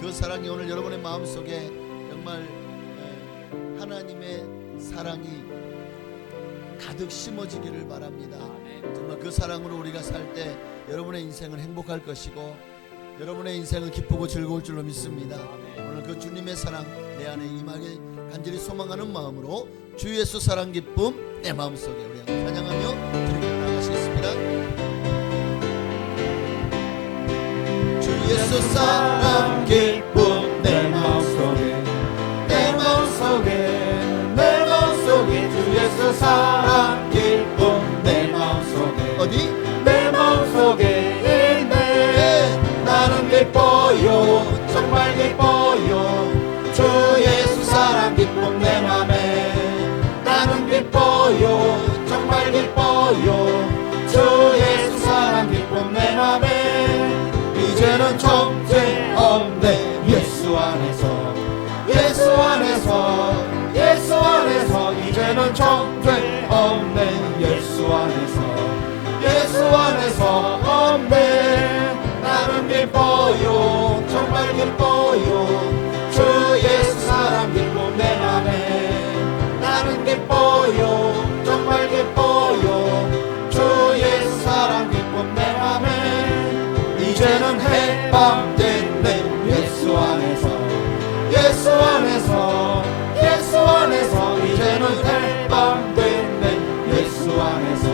그 사랑이 오늘 여러분의 마음속에 정말 하나님의 사랑이 가득 심어지기를 바랍니다. 정말 그 사랑으로 우리가 살 때 여러분의 인생은 행복할 것이고 여러분의 인생은 기쁘고 즐거울 줄로 믿습니다. 오늘 그 주님의 사랑 내 안에 임하게 간절히 소망하는 마음으로 주 예수 사랑 기쁨 내 마음속에 우리 한번 찬양하며 드리며 나가시겠습니다. 주 예수 사랑 기쁨 내 마음속에 내 마음속에 내 마음속에 주 예수 사랑 기쁨 내 마음속에 어디? 내 마음속에 있네. 나는 기뻐요 정말 기뻐요 주 예수 사랑 기쁨 내 맘에 나는 기뻐요 정말 기뻐요 주 예수 사랑 기쁨 내 맘에 이제는 정죄 없네 예수 안에서 예수 안에서 예수 안에서 이제는 정죄 없네 예수 안에서 예수 안에서 없네. 나는 기뻐요 정말 기뻐요 주 예수 사랑 기쁨 내 맘에 나는 기뻐요 정말 기뻐요 주 예수 사랑 기쁨 내 맘에 이제는 해방됐네 예수 안에서 예수 안에서 예수 안에서 이제는 해방됐네 예수 안에서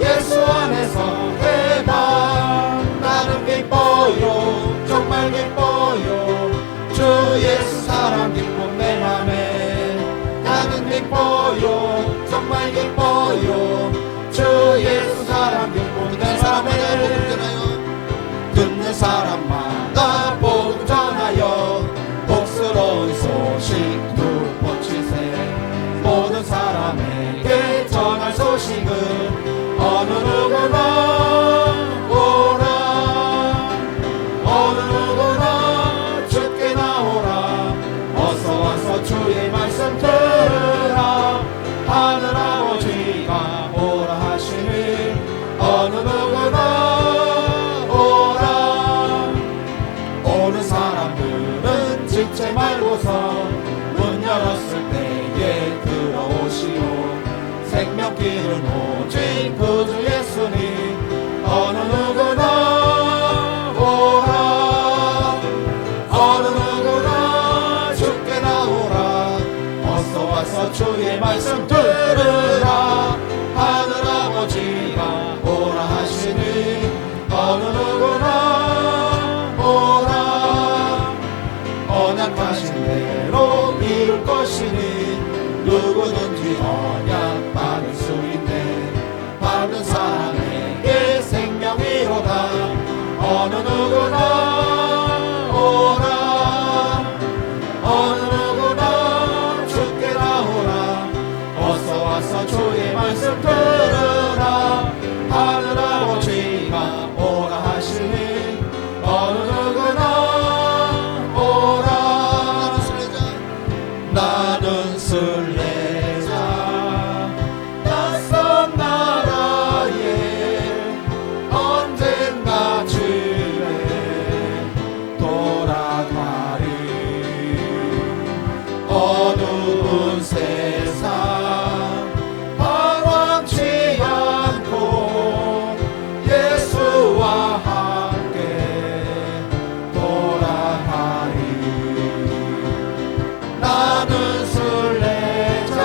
예수 안에서 해방. 나는 기뻐요 정말 기뻐요 주 예수 사랑 기쁨 내 맘에 나는 기뻐요 정말 기뻐요 주 예수 사랑 기쁨 내 맘에 듣는 사람마다 복음 전하여 복스러운 소식 두 번치세 모든 사람에게 전할 소식은 어느 누구나 오라 어느 누구나 주께 나오라 어서 와서 주의 말씀 들으라 하늘 아버지가 오라 하시니 어느 누구나 오라 오는 사람들은 지체 말고서 문 열었을 때에 들어오시오 생명길은 오직 그 주 예수니 어느 누구나 오라 어느 누구나 주께 나오라 어서 와서 주의 말씀 들으라 하늘 아버지가 오라 하시니 어느 누구나 오라 언약하신 대로 이룰 것이니 누구든지 언약 받을 수 있네 받은 사람에게 생명이로다 어느 누구나 오라 어느 누구나 주께 나오라 어서 와서 주의 말씀 들으라 하늘 아버지가 오라 하시니 어느 누구나 오라 나는 순례자 낯선 나라에 언젠가 집에 돌아가리 어두운 세상 방황치 않고 예수와 함께 돌아가리 나는 순례자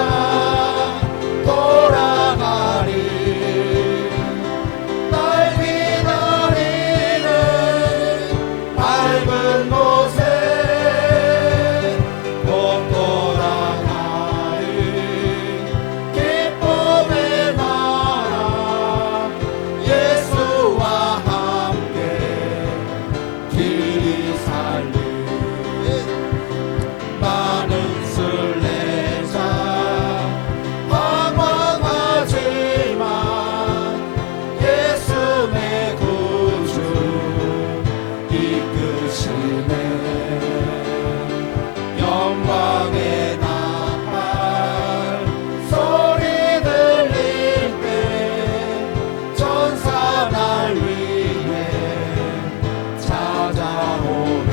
돌아가리 날 기다리는 밝은 곳에 곧 돌아가리 기쁨의 나라 예수와 함께 길이 살리 나는 순례자 방황하지만 예수 내 구주 이끄시네 영광의 나팔 소리 들릴 때 전사 날 위해 찾아오리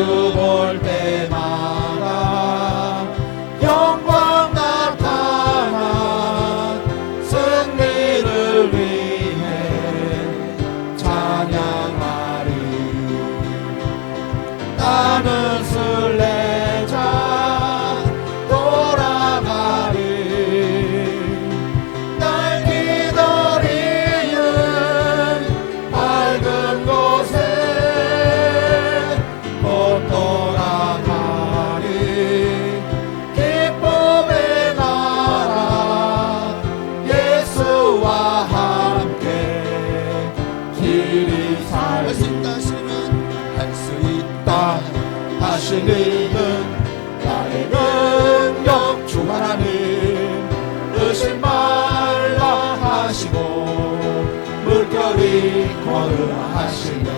주 볼 때마다 영광 나타나 승리를 위해 찬양하리. 나는 순례자 돌아가리. 날 기다리는 밝은 곳에 곧 돌아가리. 기쁨의 나라 예수와 함께 길이 할 수 있다 하시는 나의 능력 주 하나님 의심 말라 하시고 물결이 거르하시네.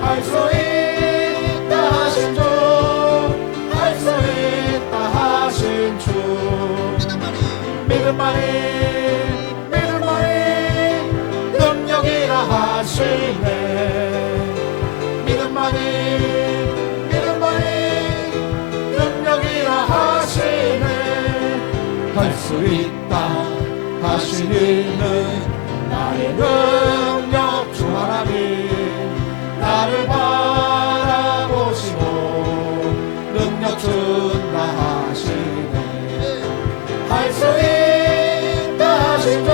할 수 있다 하신 주, 할 수 있다 하신 주. 믿음만이 능력이라 하시네. 믿음만이 능력이라 하시네. 할 수 있다 하시는 나의 능력 주 하나님 나를 바라보시고 능력 준다 하시네. 할 수 있다 하신 주,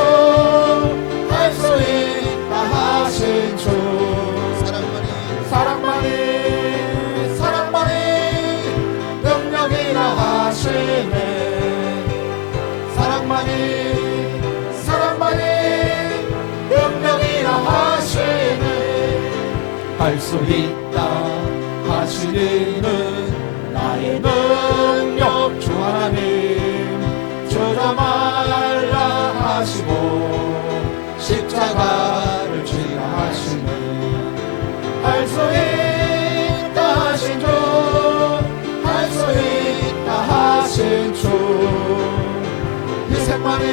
할 수 있다 하신 주. 사랑만이 능력이라 하시네. 사랑만이 능력이라 하시네. 할 수 있다 하시는 나의 능력 주 하나님 주저 말라 하시고 십자가를 지라 하시네. 할 수 있다 하신 주, 할 수 있다 하신 주. 희생만이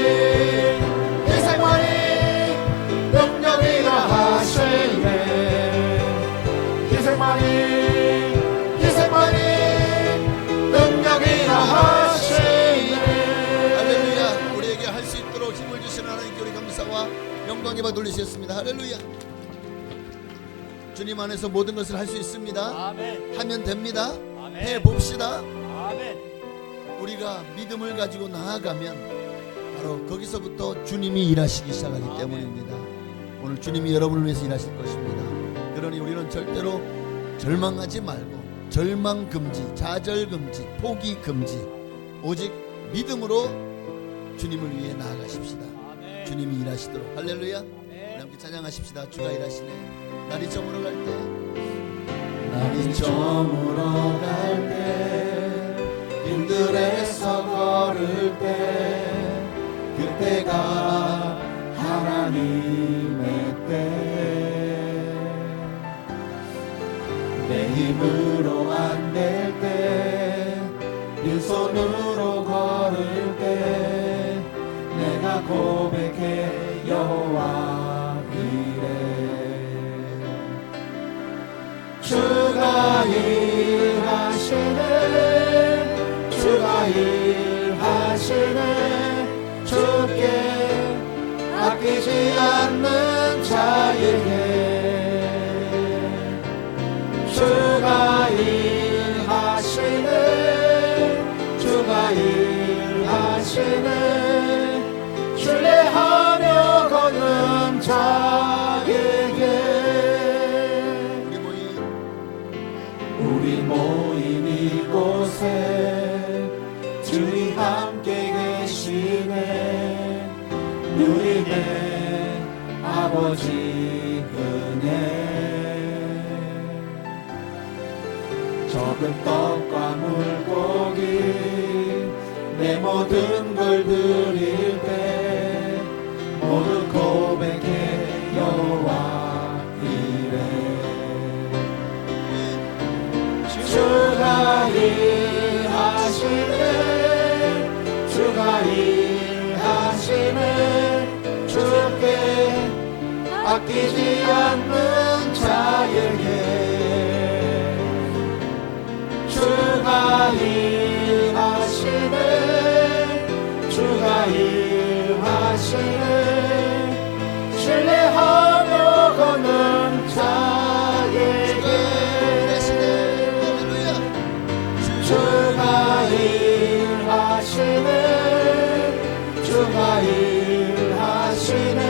능력이라 하시네. 희생만이 능력이라 하시네. 할렐루야. 우리에게 할 수 있도록 힘을 주시는 하나님께 우리 감사와 영광에 받돌리셨습니다. 할렐루야. 주님 안에서 모든 것을 할 수 있습니다. 아멘. 하면 됩니다. 아멘. 해봅시다. 아멘. 우리가 믿음을 가지고 나아가면 바로 거기서부터 주님이 일하시기 시작하기 아멘. 때문입니다. 오늘 주님이 여러분을 위해서 일하실 것입니다. 그러니 우리는 절대로 절망하지 말고 절망 금지, 좌절 금지, 포기 금지, 오직 믿음으로 주님을 위해 나아가십시다. 아멘. 주님이 일하시도록. 할렐루야. 아멘. 함께 찬양하십시다. 주가 일하시네. 날이 저물어 갈 때, 날이 저물어 갈 때, 길들에서 걸을 때, 그때가 하나님의 때. 내 힘으로 안 될 때, 빈손으로 걸을 때, 내가 고백해 여호와 이래. 주가 일하시네. 주가 일하시네. 주께 아끼지 않는 자에게. 주가 일하시네. 주가 일하시네. 신뢰하며 걷는 자에게. 우리 모인 이곳에 주님 함께 계시네. 누리네 아버지 은혜. 적은 떡과 물고기 내 모든 걸 드릴 때 모두 고백해 여호와 이래. 주가 일하시네. 주가 일하시네. 주께 아끼지 않는 자에게. 주가 일하시네 주가 일하시네 신뢰하며 걷는 자에게 주가 일하시네 주가 일하시네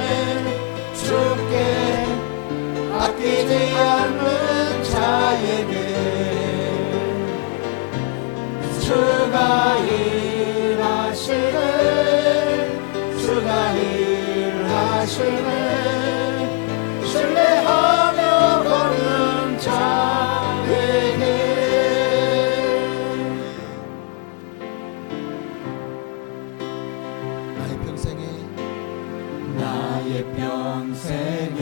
주께 아끼지 않는 자에게 주가 일하시네 주가 일하시네 신뢰하며 걷는 자에게 나의 평생에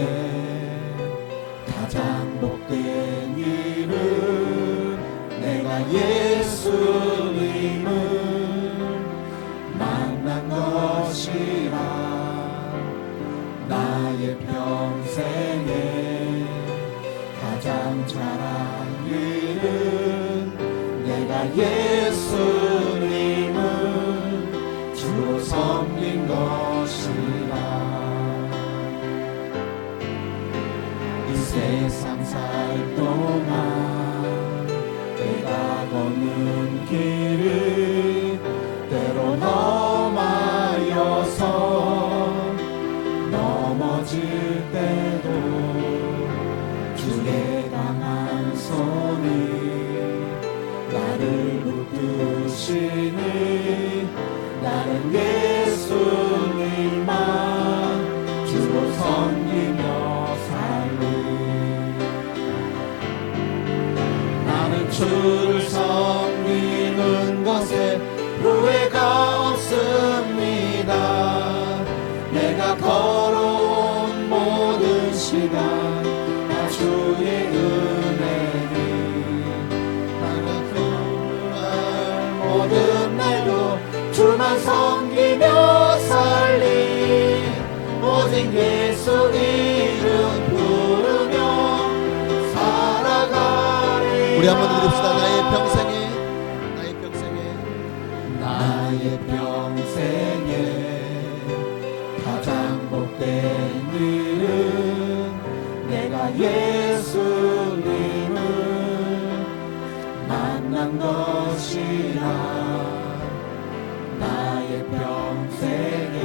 가장 복된 일은 내가 예수님을 만난 것이라 나의 평생에 가장 잘한 일은 내가 예수님을 주로 섬긴 것이라 이 세상 살 동안 내가 걷는 길이 때로 험하여서 넘어질 때도 주의 강한 손이 나를 붙드시니 나는 예수님만 주로 섬기며 살리 나는 주를 섬기는 것에 후회가 없습니다 내가 걸어온 모든 시간 다 주의 은혜니 나가 걸어갈 모든 날도 주만 섬기며 살리 오직 예수 이름 부르며 살아가리 우리 한번 드립시다. 나의 평생에 가장 복된 일은 내가 예수님을 만난 것이라 나의 평생에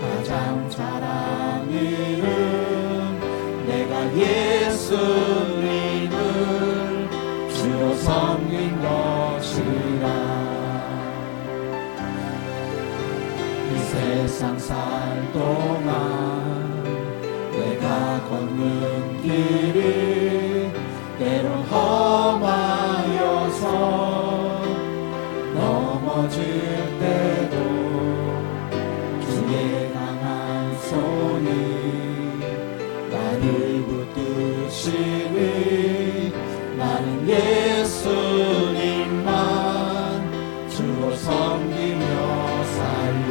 가장 잘한 일은 내가 예수님을 주로 섬긴 것이라 이 세상 살 동안 내가 걷는 길이 때로 험하여서 넘어질 때도 주의 강한 손이 나를 붙드시니 나는 예수님만 주로 섬기며 살리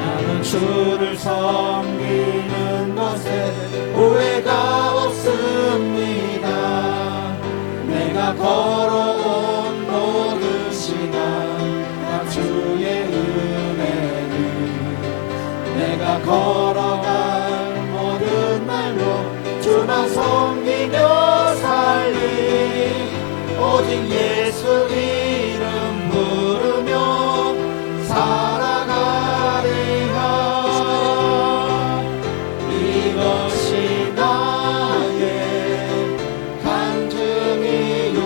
나는 주를 섬기는 것에 후회가 없습니다 내가 걸어온 모든 시간 다 주의 은혜니 내가 걸어갈 모든 날로 주만 섬기며 살리 오직 예수 이름 부르며 살아가리라 이것이 나의 간증이요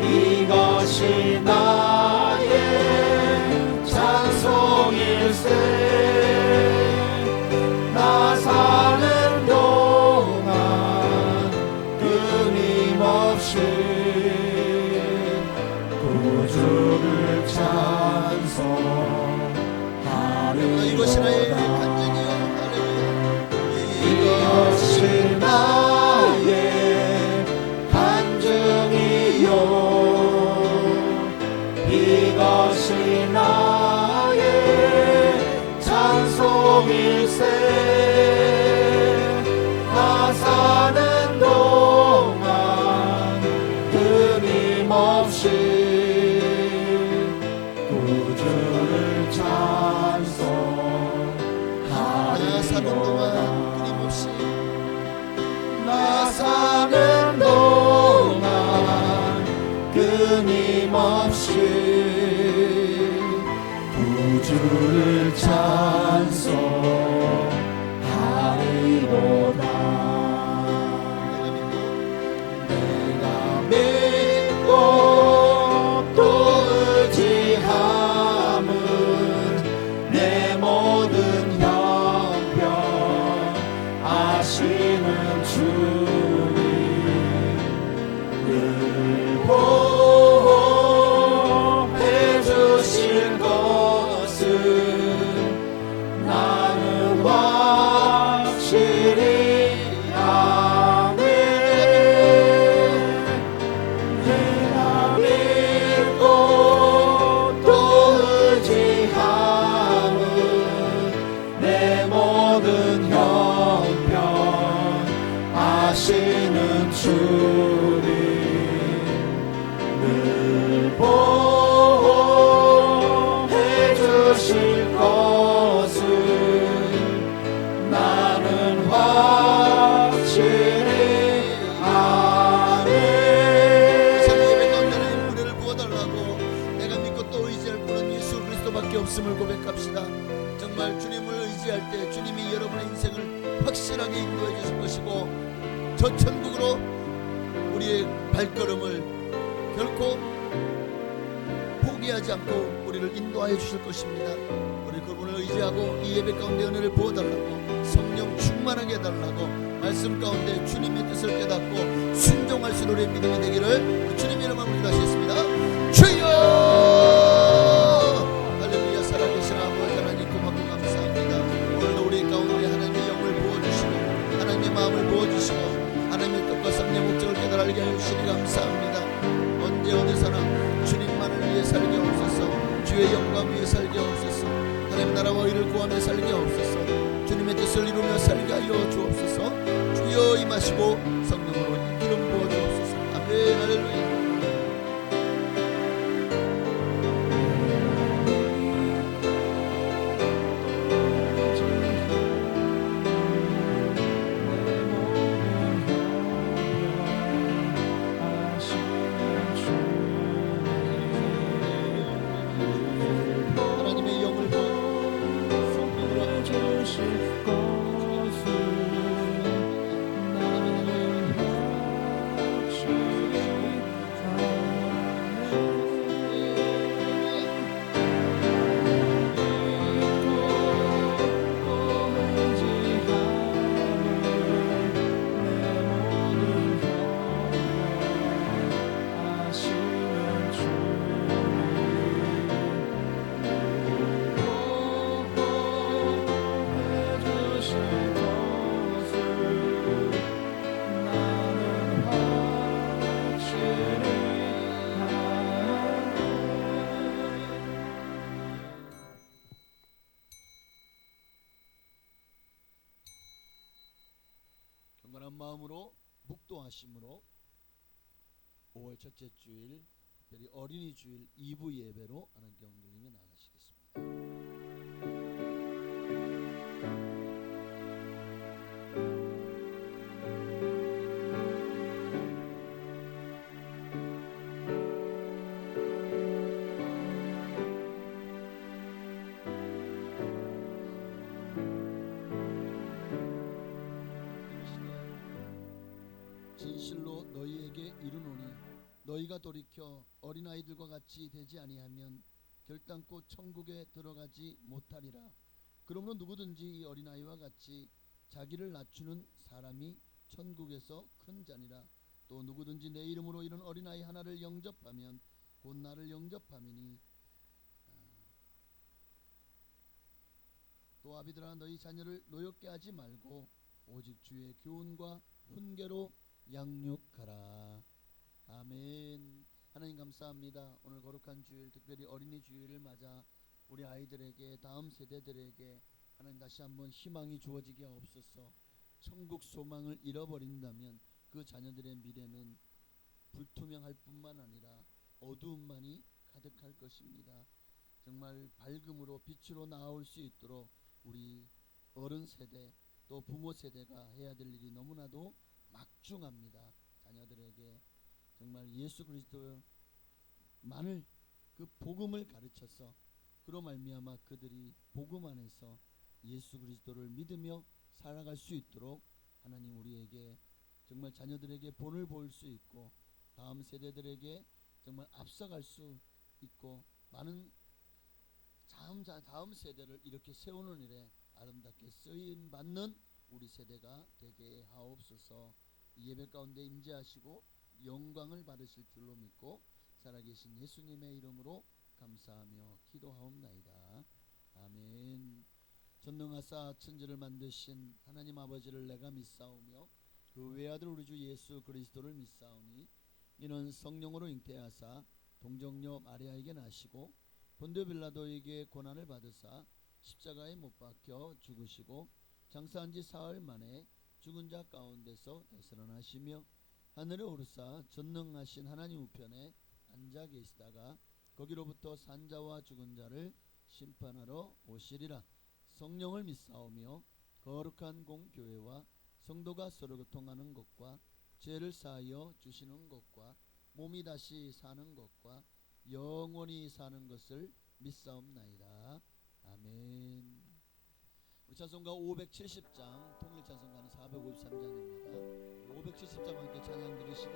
이것이 나의 찬송일세 나 사는 동안 끊임없이 구주를 찬송하리로다 이것이 나의 간증이요. 이것이 나의 간증이요 이것이 나의 찬송일세 나 사는 동안 사는 동안 끊임없이 나 사는 동안 끊임없이 구주를 찬송하리로다. 내가 믿고 또 의지함은 내 모든 형편 아시는 주님 늘 보호해 주실 것은 나는 확실히 아네. 내가 믿고 또 의지함은 내 모든 형편 아시는 주님 늘 보호해 주실 것을 나는 확실히 아네. 예배 가운데 은혜를 부어달라고 내가 믿고 또 의지할 분은 예수 그리스도밖에 없음을 고백합시다. 정말 주님을 의지할 때 주님이 여러분의 인생을 확실하게 인도해 주실 것이고 저 천국으로 우리의 발걸음을 결코 포기하지 않고 우리를 인도하여 주실 것입니다. 우리 그분을 의지하고 이 예배 가운데 은혜를 부어달라고 성령 충만하게 해달라고 말씀 가운데 주님의 뜻을 깨닫고 순종할 수 있는 우리의 믿음이 되기를 주님의 이름으로 기도하시겠습니다. 주여 할렐루야. 살아계신 아버지 하나님 고맙고 감사합니다. 오늘도 우리 가운데 하나님의 영을 부어주시고 하나님의 마음을 부어주시고 하나님의 뜻과 섭리의 목적을 깨달아 알게 하여 주시니 감사합니다. 언제 어디서나 주님만을 위해 살게 없소서. 주의 영광 위해 살게 없소서. 하나님 나라와 의를 구하며 살게 없소서. 주님의 뜻을 이루며 살게 하여 주옵소서. 주여 임하시고 성령으로 기름 부어 주옵소서. 아멘. 할렐루야. 하나님의 영을 부어 성령으로 주실 것을 나는 확실히 경건한 마음으로 묵도하심으로 5월 첫째 주일 특별히 어린이 주일 2부 예배로 하나님께 옮기며 나가시겠습니다. 진실로 너희에게 이르노니 너희가 돌이켜 어린아이들과 같이 되지 아니하면 결단코 천국에 들어가지 못하리라. 그러므로 누구든지 이 어린아이와 같이 자기를 낮추는 사람이 천국에서 큰 자니라. 또 누구든지 내 이름으로 이런 어린아이 하나를 영접하면 곧 나를 영접함이니. 또 아비들아 너희 자녀를 노엽게 하지 말고 오직 주의 교훈과 훈계로 양육하라. 아멘. 하나님 감사합니다. 오늘 거룩한 주일 특별히 어린이 주일을 맞아 우리 아이들에게 다음 세대들에게 하나님 다시 한번 희망이 주어지게 하옵소서. 천국 소망을 잃어버린다면 그 자녀들의 미래는 불투명할 뿐만 아니라 어두움만이 가득할 것입니다. 정말 밝음으로 빛으로 나아올 수 있도록 우리 어른 세대 또 부모 세대가 해야 될 일이 너무나도 막중합니다. 자녀들에게 정말 예수 그리스도만을 그 복음을 가르쳐서 그로 말미암아 그들이 복음 안에서 예수 그리스도를 믿으며 살아갈 수 있도록 하나님 우리에게 정말 자녀들에게 본을 보일 수 있고 다음 세대들에게 정말 앞서갈 수 있고 많은 다음 세대를 이렇게 세우는 일에 아름답게 쓰임 받는 우리 세대가 되게 하옵소서. 이 예배 가운데 임재하시고 영광을 받으실 줄로 믿고 살아계신 예수님의 이름으로 감사하며 기도하옵나이다. 아멘. 전능하사 천지를 만드신 하나님 아버지를 내가 믿사오며 그 외아들 우리 주 예수 그리스도를 믿사오니 이는 성령으로 잉태하사 동정녀 마리아에게 나시고 본디오 빌라도에게 고난을 받으사 십자가에 못 박혀 죽으시고 장사한 지 사흘 만에 죽은 자 가운데서 되살아나시며 하늘에 오르사 전능하신 하나님 우편에 앉아 계시다가 거기로부터 산자와 죽은 자를 심판하러 오시리라. 성령을 믿사오며 거룩한 공교회와 성도가 서로 교통하는 것과 죄를 사하여 주시는 것과 몸이 다시 사는 것과 영원히 사는 것을 믿사옵나이다. 아멘. 우리 찬송가 570장 통일 찬송가는 453장입니다. 570장 함께 찬양 들으시고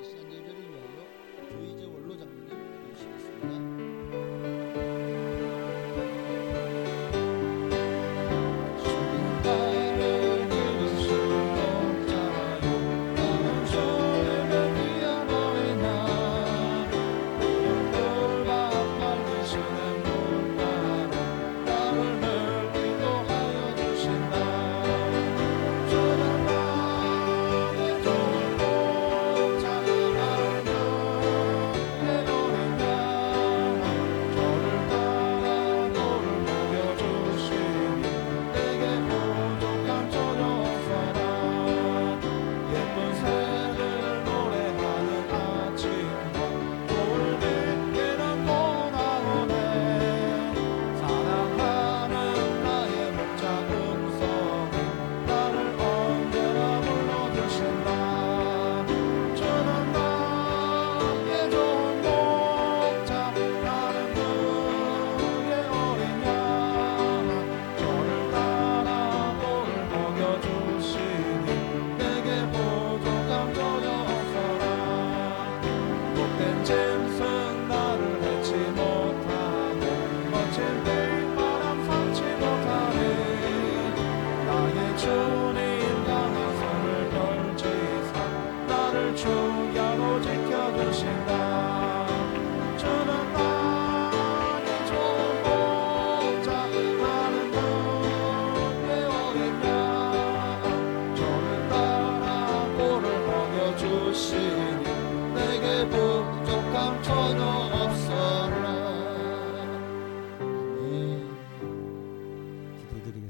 이 시간 예배를 위하여 조이제 원로 장로님 부르시겠습니다.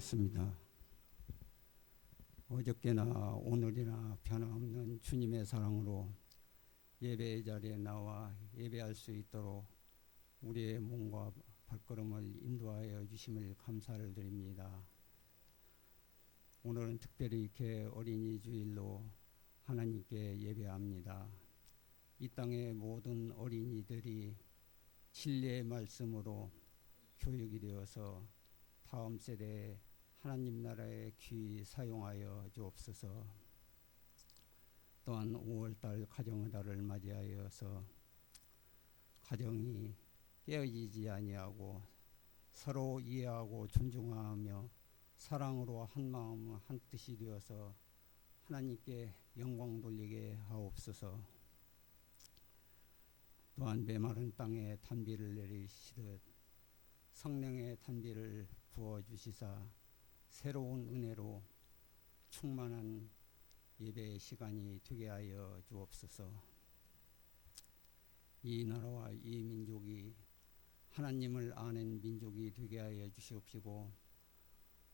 기도드리겠습니다. 어저께나 오늘이나 변함없는 주님의 사랑으로 예배의 자리에 나와 예배할 수 있도록 우리의 몸과 발걸음을 인도하여 주심을 감사를 드립니다. 오늘은 특별히 이렇게 어린이 주일로 하나님께 예배합니다. 이 땅의 모든 어린이들이 진리의 말씀으로 교육이 되어서 다음 세대에 하나님 나라에 귀히 사용하여 주옵소서. 또한 5월달 가정의 달을 맞이하여서 가정이 깨어지지 아니하고 서로 이해하고 존중하며 사랑으로 한 마음 한 뜻이 되어서 하나님께 영광 돌리게 하옵소서. 또한 메마른 땅에 단비를 내리시듯 성령의 단비를 부어주시사 새로운 은혜로 충만한 예배의 시간이 되게 하여 주옵소서. 이 나라와 이 민족이 하나님을 아는 민족이 되게 하여 주시옵시고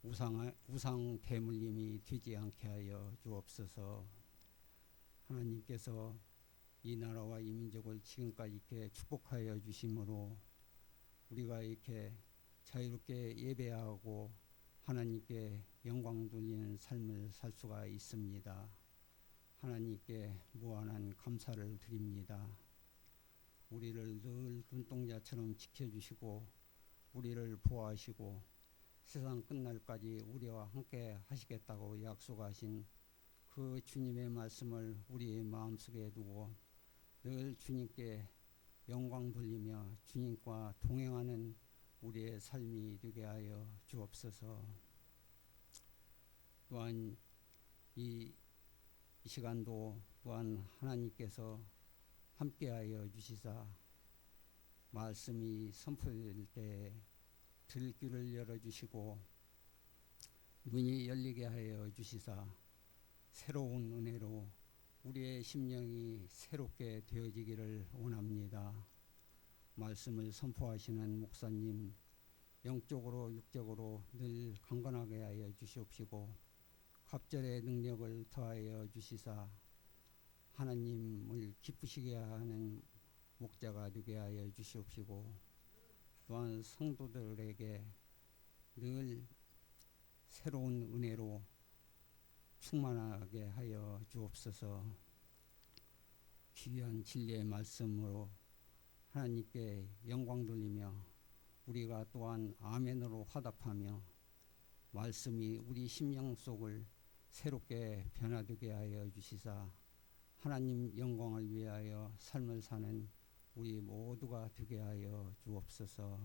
우상 대물림이 되지 않게 하여 주옵소서. 하나님께서 이 나라와 이 민족을 지금까지 이렇게 축복하여 주심으로 우리가 이렇게 자유롭게 예배하고 하나님께 영광 돌리는 삶을 살 수가 있습니다. 하나님께 무한한 감사를 드립니다. 우리를 늘 눈동자처럼 지켜주시고 우리를 보호하시고 세상 끝날까지 우리와 함께 하시겠다고 약속하신 그 주님의 말씀을 우리의 마음속에 두고 늘 주님께 영광 돌리며 주님과 동행하는 우리의 삶이 되게 하여 주옵소서. 또한 이 시간도 또한 하나님께서 함께하여 주시사 말씀이 선포될 때 들귀를 열어주시고 눈이 열리게 하여 주시사 새로운 은혜로 우리의 심령이 새롭게 되어지기를 원합니다. 말씀을 선포하시는 목사님 영적으로 육적으로 늘 강건하게 하여 주시옵시고 갑절의 능력을 더하여 주시사 하나님을 기쁘시게 하는 목자가 되게 하여 주시옵시고 또한 성도들에게 늘 새로운 은혜로 충만하게 하여 주옵소서. 귀한 진리의 말씀으로 하나님께 영광 돌리며 우리가 또한 아멘으로 화답하며 말씀이 우리 심령 속을 새롭게 변화되게 하여 주시사 하나님 영광을 위하여 삶을 사는 우리 모두가 되게 하여 주옵소서.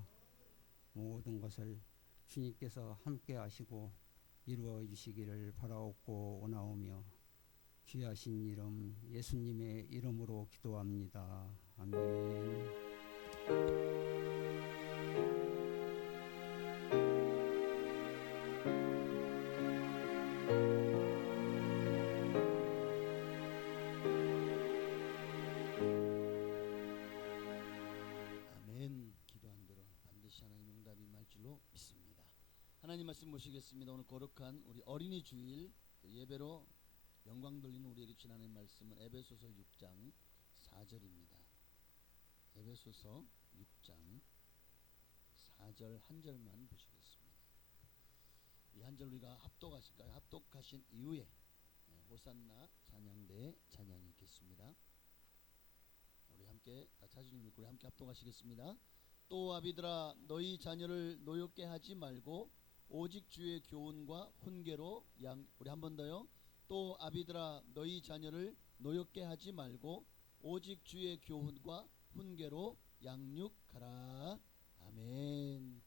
모든 것을 주님께서 함께 하시고 이루어 주시기를 바라옵고 원하오며 귀하신 이름 예수님의 이름으로 기도합니다. 아멘. 아멘. 기도한 대로 반드시 하나님 응답이 임할 줄로 믿습니다. 하나님 말씀 모시겠습니다. 오늘 거룩한 우리 어린이 주일 예배로 영광 돌리는 우리에게 주신 하나님 말씀은 에베소서 6장 4절입니다. 에베소서 6장 4절 한 절만 보시겠습니다. 이 한 절 우리가 합독하실까요? 합독하신 이후에 호산나 찬양대의 찬양이 있겠습니다. 우리 함께 자주님 믿고 우리 함께 합독하시겠습니다. 또 아비들아 너희 자녀를 노엽게 하지 말고 오직 주의 교훈과 훈계로 우리 한 번 더요. 또 아비들아 너희 자녀를 노엽게 하지 말고 오직 주의 교훈과 훈계로 양육하라. 아멘.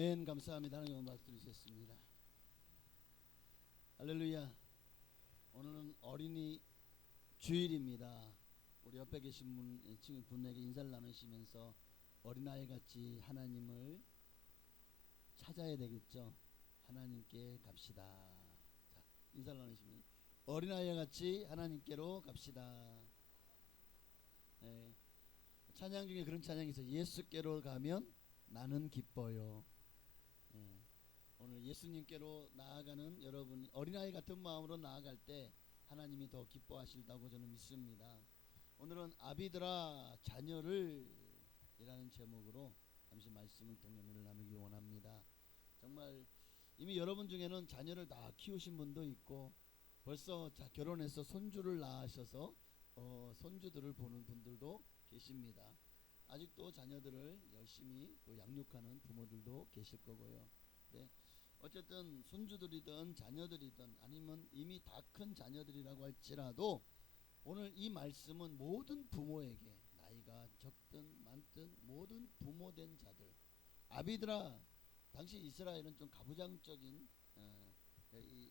아멘. 감사합니다. 하나님 박수 드리겠습니다. 할렐루야. 오늘은 어린이 주일입니다. 우리 옆에 계신 분에게 인사를 나누시면서 어린아이 같이 하나님을 찾아야 되겠죠. 하나님께 갑시다. 자, 인사를 나누시면 어린아이 같이 하나님께로 갑시다. 네. 찬양 중에 그런 찬양이 있어요. 예수께로 가면 나는 기뻐요. 네. 오늘 예수님께로 나아가는 여러분, 어린아이 같은 마음으로 나아갈 때 하나님이 더 기뻐하실다고 저는 믿습니다. 오늘은 아비들아 자녀를 이라는 제목으로 잠시 말씀을 통해 은혜를 나누기 원합니다. 정말 이미 여러분 중에는 자녀를 다 키우신 분도 있고 벌써 결혼해서 손주를 낳으셔서 손주들을 보는 분들도 계십니다. 아직도 자녀들을 열심히 또 양육하는 부모들도 계실 거고요. 네. 어쨌든 손주들이든 자녀들이든 아니면 이미 다 큰 자녀들이라고 할지라도 오늘 이 말씀은 모든 부모에게 나이가 적든 많든 모든 부모된 자들, 아비들아, 당시 이스라엘은 좀 가부장적인 이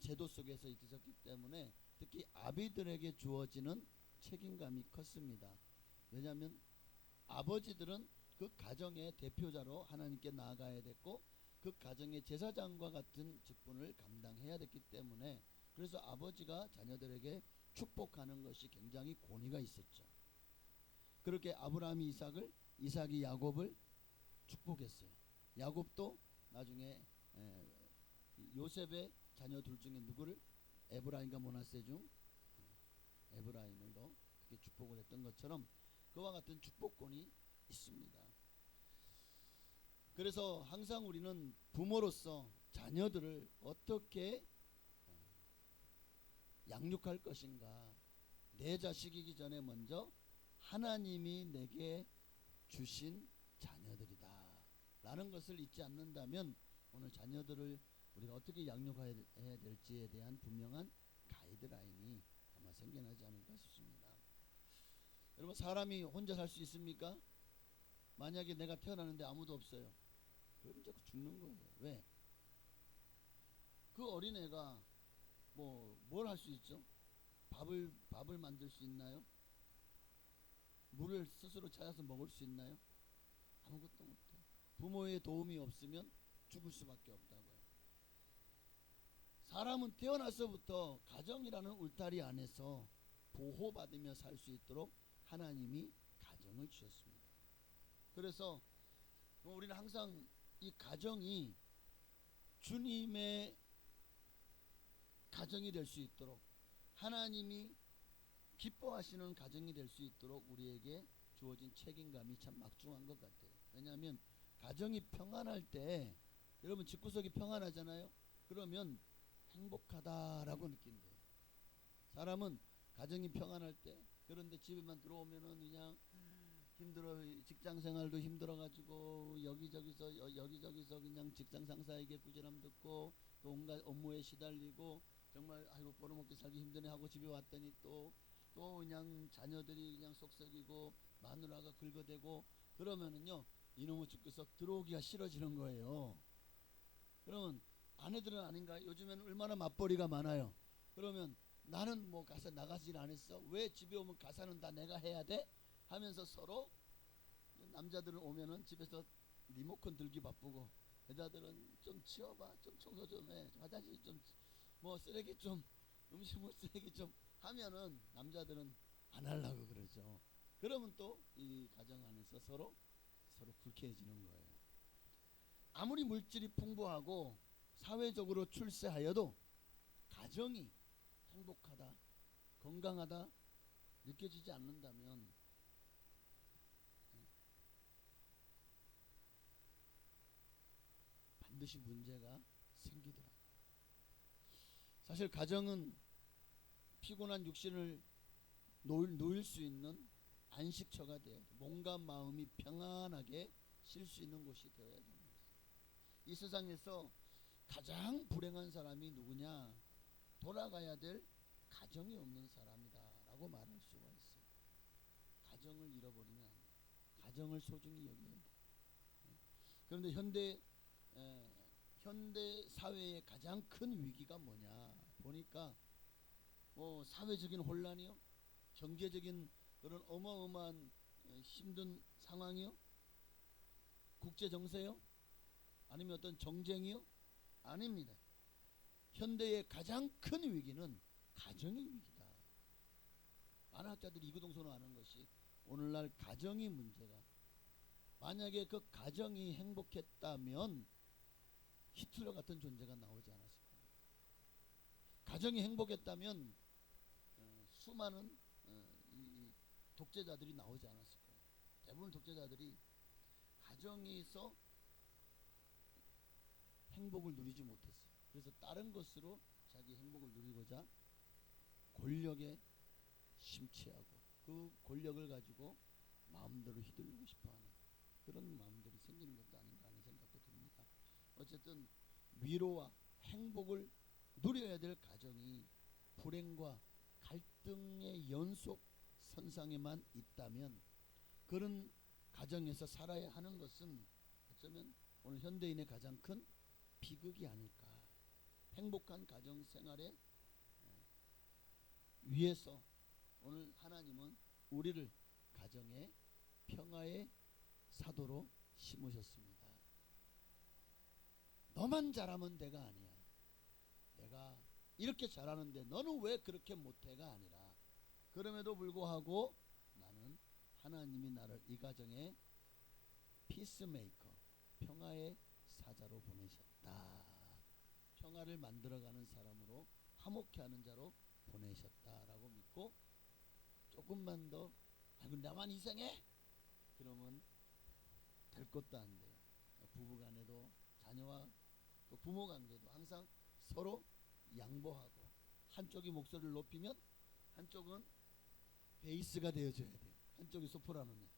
제도 속에서 있었기 때문에 특히 아비들에게 주어지는 책임감이 컸습니다. 왜냐하면 아버지들은 그 가정의 대표자로 하나님께 나아가야 됐고 그 가정의 제사장과 같은 직분을 감당해야 됐기 때문에 그래서 아버지가 자녀들에게 축복하는 것이 굉장히 권위가 있었죠. 그렇게 아브라함이 이삭을, 이삭이 야곱을 축복했어요. 야곱도 나중에 요셉의 자녀 둘 중에 누구를, 에브라임과 므낫세 중 에브라임을 더 그렇게 축복을 했던 것처럼 그와 같은 축복권이 있습니다. 그래서 항상 우리는 부모로서 자녀들을 어떻게 양육할 것인가, 내 자식이기 전에 먼저 하나님이 내게 주신 자녀들이다 라는 것을 잊지 않는다면 오늘 자녀들을 우리가 어떻게 양육해야 될지에 대한 분명한 가이드라인이 아마 생겨나지 않을까 싶습니다. 여러분, 사람이 혼자 살 수 있습니까? 만약에 내가 태어나는데 아무도 없어요. 그럼 자꾸 죽는 거예요. 왜? 그 어린애가 뭘 할 수 있죠? 밥을 만들 수 있나요? 물을 스스로 찾아서 먹을 수 있나요? 아무것도 못해요. 부모의 도움이 없으면 죽을 수밖에 없다고요. 사람은 태어나서부터 가정이라는 울타리 안에서 보호받으며 살 수 있도록 하나님이 가정을 주셨습니다. 그래서 우리는 항상 이 가정이 주님의 가정이 될 수 있도록, 하나님이 기뻐하시는 가정이 될 수 있도록 우리에게 주어진 책임감이 참 막중한 것 같아요. 왜냐하면 가정이 평안할 때, 여러분 집구석이 평안하잖아요. 그러면 행복하다라고 느낀대요. 사람은 가정이 평안할 때, 그런데 집에만 들어오면은 그냥 힘들어, 직장 생활도 힘들어가지고 여기저기서 그냥 직장 상사에게 꾸지람 듣고 또 온갖 업무에 시달리고 정말 아이고 벌어먹기 살기 힘드네 하고 집에 왔더니 또 그냥 자녀들이 그냥 속썩이고 마누라가 긁어대고 그러면은요 이놈의 집구석 들어오기가 싫어지는 거예요. 그러면 아내들은 아닌가요? 요즘에는 얼마나 맞벌이가 많아요. 그러면 나는 가서 나가질 않았어? 왜 집에 오면 가사는 다 내가 해야 돼? 하면서 서로, 남자들은 오면은 집에서 리모컨 들기 바쁘고 여자들은 좀 치워봐, 좀 청소 좀 해, 화장실 좀 쓰레기 좀, 음식물 쓰레기 좀 하면은 남자들은 안 하려고 그러죠. 그러면 또 이 가정 안에서 서로 불쾌해지는 거예요. 아무리 물질이 풍부하고 사회적으로 출세하여도 가정이 행복하다, 건강하다 느껴지지 않는다면 반드시 문제가 생기더라고요. 사실 가정은 피곤한 육신을 놓일 수 있는 안식처가 돼야 돼. 몸과 마음이 평안하게 쉴 수 있는 곳이 되어야 됩니다. 이 세상에서 가장 불행한 사람이 누구냐? 돌아가야 될 가정이 없는 사람이다 라고 말할 수가 있어요. 가정을 잃어버리면 안 돼. 가정을 소중히 여겨야 돼. 그런데 현대 사회의 가장 큰 위기가 뭐냐 보니까 뭐 사회적인 혼란이요, 경제적인 그런 어마어마한 힘든 상황이요, 국제 정세요, 아니면 어떤 정쟁이요? 아닙니다. 현대의 가장 큰 위기는 가정의 위기다. 많은 학자들이 이구동성으로 것이 오늘날 가정이 문제가, 만약에 그 가정이 행복했다면 히틀러 같은 존재가 나오지 않았을 겁니다. 가정이 행복했다면 수많은 이 독재자들이 나오지 않았을 거예요. 대부분 독재자들이 가정에서 행복을 누리지 못했어요. 그래서 다른 것으로 자기 행복을 누리고자 권력에 심취하고 그 권력을 가지고 마음대로 휘둘리고 싶어하는 그런 마음들이 생기는 것도 아닌가 하는 생각도 듭니다. 어쨌든 위로와 행복을 누려야 될 가정이 불행과 갈등의 연속 선상에만 있다면 그런 가정에서 살아야 하는 것은 어쩌면 오늘 현대인의 가장 큰 비극이 아닐까. 행복한 가정 생활에 위해서 오늘 하나님은 우리를 가정의 평화의 사도로 심으셨습니다. 너만 잘하면 내가 아니야. 내가 이렇게 잘하는데 너는 왜 그렇게 못해가 아니라, 그럼에도 불구하고 나는 하나님이 나를 이 가정에 피스메이커, 평화의 사자로 보내셨다. 평화를 만들어가는 사람으로, 화목케 하는 자로 보내셨다라고 믿고 조금만 더 아이고 나만 이상해? 그러면 될 것도 안 돼요. 부부간에도 자녀와 또 부모관계도 항상 서로 양보하고, 한쪽이 목소리를 높이면 한쪽은 베이스가 되어줘야 돼요. 한쪽이 소프라노면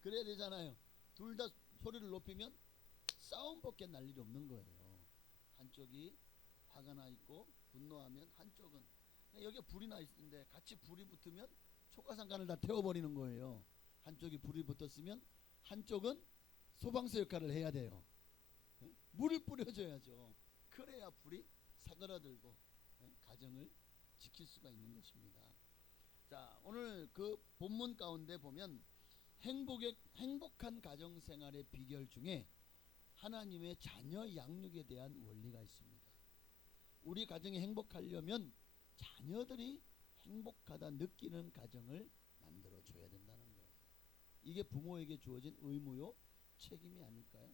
그래야 되잖아요. 둘 다 소리를 높이면 싸움밖에 날 일이 없는 거예요. 한쪽이 화가 나 있고 분노하면 한쪽은, 여기에 불이 나 있는데 같이 불이 붙으면 초가상간을 다 태워버리는 거예요. 한쪽이 불이 붙었으면 한쪽은 소방서 역할을 해야 돼요. 물을 뿌려줘야죠. 그래야 불이 사그라들고 가정을 지킬 수가 있는 것입니다. 자, 오늘 그 본문 가운데 보면 행복한 가정 생활의 비결 중에 하나님의 자녀 양육에 대한 원리가 있습니다. 우리 가정이 행복하려면 자녀들이 행복하다 느끼는 가정을 만들어 줘야 된다는 거예요. 이게 부모에게 주어진 의무요 책임이 아닐까요?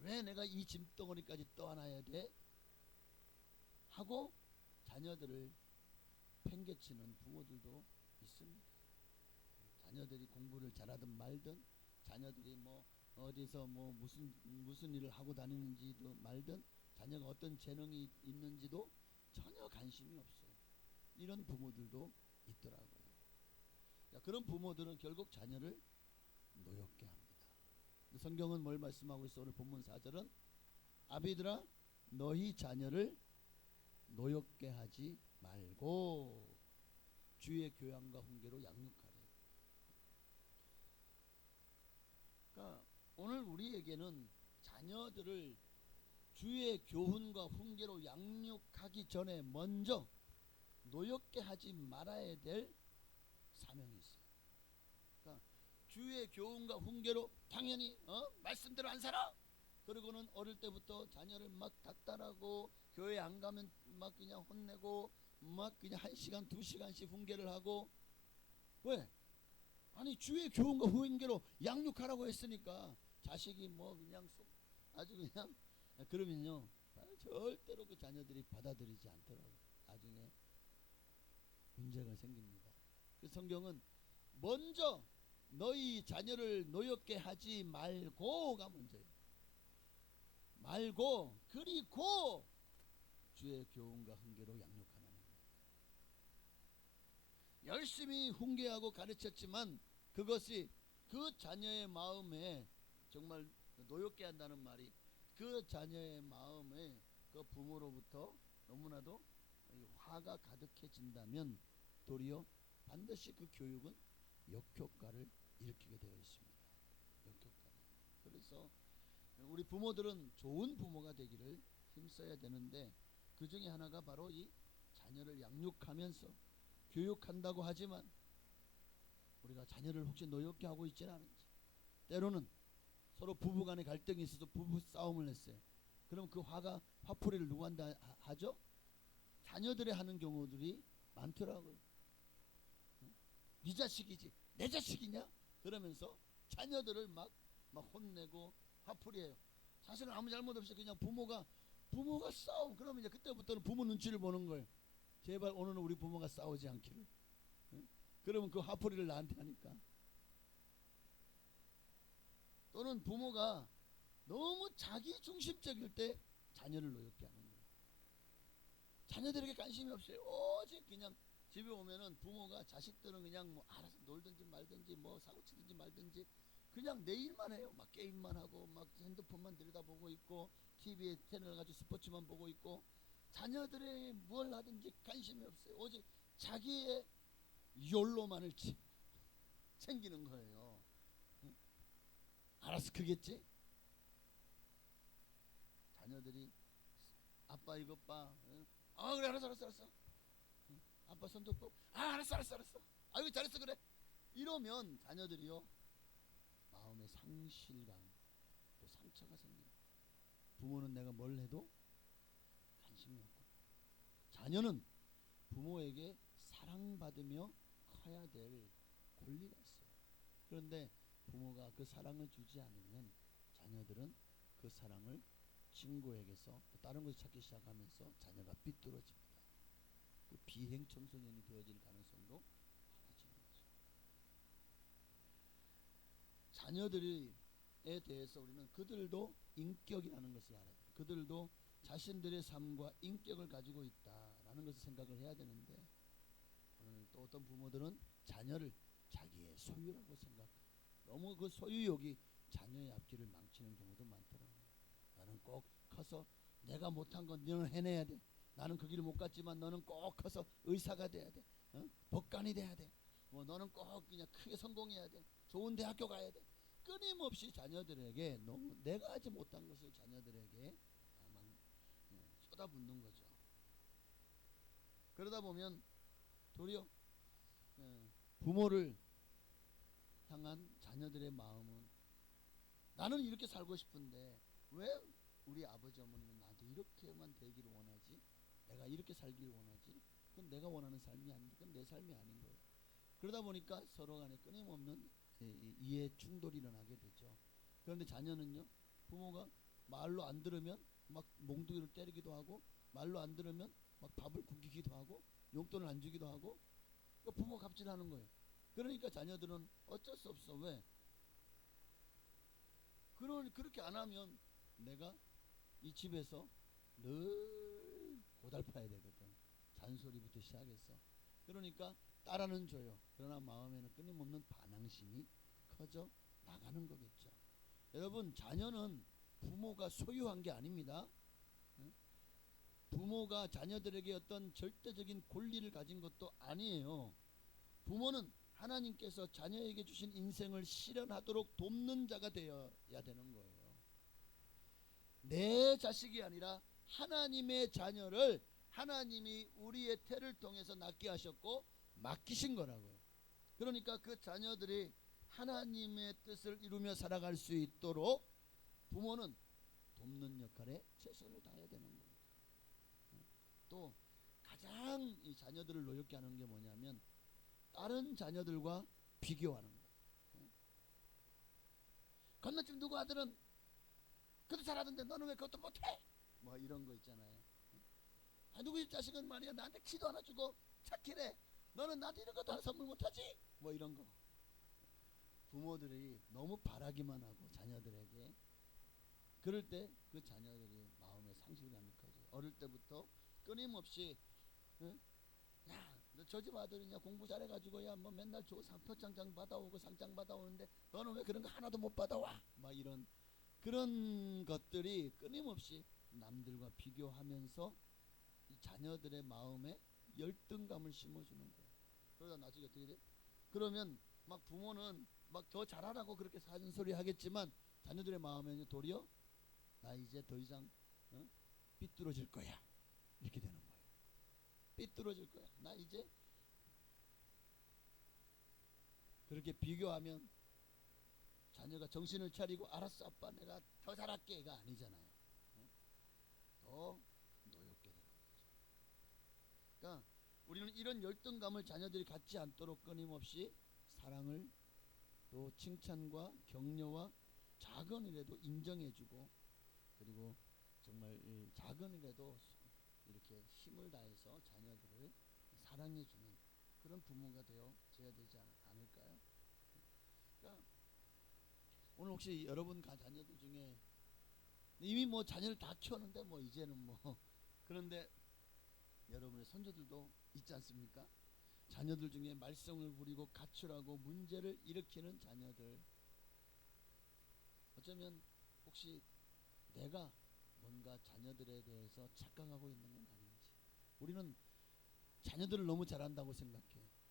왜 내가 이 짐덩어리까지 떠안아야 돼? 하고 자녀들을 팽개치는 부모들도 있습니다. 자녀들이 공부를 잘하든 말든, 자녀들이 뭐 어디서 뭐 무슨 일을 하고 다니는지도 말든, 자녀가 어떤 재능이 있는지도 전혀 관심이 없어요. 이런 부모들도 있더라고요. 자, 그런 부모들은 결국 자녀를 노엽게 합니다. 성경은 뭘 말씀하고 있어? 오늘 본문 4절은 아비들아 너희 자녀를 노엽게 하지 말고 주의 교양과 훈계로 양육하래. 그러니까 오늘 우리에게는 자녀들을 주의 교훈과 훈계로 양육하기 전에 먼저 노엽게 하지 말아야 될 사명이 있어요. 그러니까 주의 교훈과 훈계로 당연히 말씀대로 안 살아? 그리고는 어릴 때부터 자녀를 막 닥달하고 교회 안 가면 막 그냥 혼내고 막 그냥 1시간 2시간씩 훈계를 하고, 왜? 아니 주의 교훈과 훈계로 양육하라고 했으니까 자식이 뭐 그냥 아주 그냥 그러면요 절대로 그 자녀들이 받아들이지 않더라고요. 나중에 문제가 생깁니다. 그래서 성경은 먼저 너희 자녀를 노엽게 하지 말고가 먼저예요. 말고 그리고 주의 교훈과 훈계로 양육하라는 거예요. 열심히 훈계하고 가르쳤지만 그것이 그 자녀의 마음에 정말 노엽게 한다는 말이 그 자녀의 마음에 그 부모로부터 너무나도 화가 가득해진다면 도리어 반드시 그 교육은 역효과를 일으키게 되어 있습니다. 그래서 우리 부모들은 좋은 부모가 되기를 힘써야 되는데 그 중에 하나가 바로 이 자녀를 양육하면서 교육한다고 하지만 우리가 자녀를 혹시 노엽게 하고 있지는 않은지, 때로는 서로 부부간에 갈등이 있어서 부부 싸움을 했어요. 그럼 그 화풀이를 누구한테 하죠? 자녀들이 하는 경우들이 많더라고요. 네 자식이지 내 자식이냐? 그러면서 자녀들을 막 혼내고 화풀이해요. 사실은 아무 잘못 없이 그냥 부모가 싸움. 그러면 이제 그때부터는 부모 눈치를 보는 거예요. 제발 오늘은 우리 부모가 싸우지 않기를. 그러면 그 화풀이를 나한테 하니까. 또는 부모가 너무 자기 중심적일 때 자녀를 노엽게 하는 거예요. 자녀들에게 관심이 없어요. 오직 그냥 집에 오면은 부모가 자식들은 그냥 뭐 알아서 놀든지 말든지 뭐 사고치든지 말든지 그냥 내 일만 해요. 막 게임만 하고 막 핸드폰만 들여다보고 있고 TV에 채널 가지고 스포츠만 보고 있고 자녀들이 뭘 하든지 관심이 없어요. 오직 자기의 욜로만을 챙기는 거예요. 알아서 크겠지? 자녀들이 아빠 이것 봐. 그래 알았어. 아빠 손톱 꼭. 알았어. 아이고 잘했어 그래. 이러면 자녀들이요 마음의 상실감 또 상처가 생겨요. 부모는 내가 뭘 해도 관심이 없고 자녀는 부모에게 사랑받으며 커야 될 권리가 있어요. 그런데 부모가 그 사랑을 주지 않으면 자녀들은 그 사랑을 친구에게서 또 다른 것을 찾기 시작하면서 자녀가 삐뚤어집니다. 그 비행 청소년이 되어질 가능성도 많아지는 거죠. 자녀들에 대해서 우리는 그들도 인격이라는 것을 알아야 돼요. 그들도 자신들의 삶과 인격을 가지고 있다라는 것을 생각을 해야 되는데 오늘 또 어떤 부모들은 자녀를 자기의 소유라고 생각해요. 너무 그 소유욕이 자녀의 앞길을 망치는 경우도 많더라고요. 나는 꼭 커서 내가 못한 건 너는 해내야 돼. 나는 그 길을 못 갔지만 너는 꼭 커서 의사가 돼야 돼. 법관이 돼야 돼. 뭐 너는 꼭 그냥 크게 성공해야 돼. 좋은 대학교 가야 돼. 끊임없이 자녀들에게 너무 내가 하지 못한 것을 자녀들에게 쏟아붓는 거죠. 그러다 보면 도리어 부모를 향한 자녀들의 마음은 나는 이렇게 살고 싶은데 왜 우리 아버지 어머니는 나한테 이렇게만 되기를 원하지? 내가 이렇게 살기를 원하지? 그건 내가 원하는 삶이 아닌데 그건 내 삶이 아닌 거예요. 그러다 보니까 서로 간에 끊임없는 이해 충돌이 일어나게 되죠. 그런데 자녀는요 부모가 말로 안 들으면 막 몽둥이를 때리기도 하고 말로 안 들으면 막 밥을 굶기기도 하고 용돈을 안 주기도 하고 부모 갑질하는 거예요. 그러니까 자녀들은 어쩔 수 없어. 왜? 그렇게 안 하면 내가 이 집에서 늘 고달파야 되거든. 잔소리부터 시작해서. 그러니까 따라는 줘요. 그러나 마음에는 끊임없는 반항심이 커져 나가는 거겠죠. 여러분 자녀는 부모가 소유한 게 아닙니다. 부모가 자녀들에게 어떤 절대적인 권리를 가진 것도 아니에요. 부모는 하나님께서 자녀에게 주신 인생을 실현하도록 돕는 자가 되어야 되는 거예요. 내 자식이 아니라 하나님의 자녀를 하나님이 우리의 태를 통해서 낳게 하셨고 맡기신 거라고요. 그러니까 그 자녀들이 하나님의 뜻을 이루며 살아갈 수 있도록 부모는 돕는 역할에 최선을 다해야 되는 겁니다. 또 가장 이 자녀들을 노엽게 하는 게 뭐냐면 다른 자녀들과 비교하는 거예요. 건너집 누구 아들은 그것도 잘하던데 너는 왜 그것도 못해? 뭐 이런 거 있잖아요. 누구 집 자식은 말이야 나한테 키도 하나 주고 착히래. 너는 나한테 이런 것도 하나 선물 못하지? 뭐 이런 거. 부모들이 너무 바라기만 하고 자녀들에게 그럴 때 그 자녀들이 마음의 상실감이 커져요. 어릴 때부터 끊임없이 야, 너 저 집 아들이냐 공부 잘해가지고 야 뭐 맨날 표창장 받아오고 상장 받아오는데 너는 왜 그런 거 하나도 못 받아와? 막 이런 그런 것들이 끊임없이 남들과 비교하면서 이 자녀들의 마음에 열등감을 심어주는 거예요. 그러다 나중에 어떻게 돼? 그러면 막 부모는 막 더 잘하라고 그렇게 사는 소리 하겠지만 자녀들의 마음에는 도리어 나 이제 더 이상 삐뚤어질 거야 이렇게 되는 거예요. 삐뚤어질 거야. 나 이제 그렇게 비교하면 자녀가 정신을 차리고 알았어 아빠 내가 더 잘할게가 아니잖아요. 더 노엽게 되는 거죠. 그러니까 우리는 이런 열등감을 자녀들이 갖지 않도록 끊임없이 사랑을 또 칭찬과 격려와 작은 일에도 인정해주고 그리고 정말 작은 일에도 이렇게 힘을 다해서 자녀들을 사랑해주는 그런 부모가 되어줘야 되지 않을까요? 그러니까 오늘 혹시 여러분 자녀들 중에 이미 뭐 자녀를 다 키웠는데 뭐 이제는 뭐 그런데 여러분의 손주들도 있지 않습니까? 자녀들 중에 말썽을 부리고 가출하고 문제를 일으키는 자녀들 어쩌면 혹시 내가 뭔가 자녀들에 대해서 착각하고 있는 건 아닌지 우리는 자녀들을 너무 잘한다고 생각해.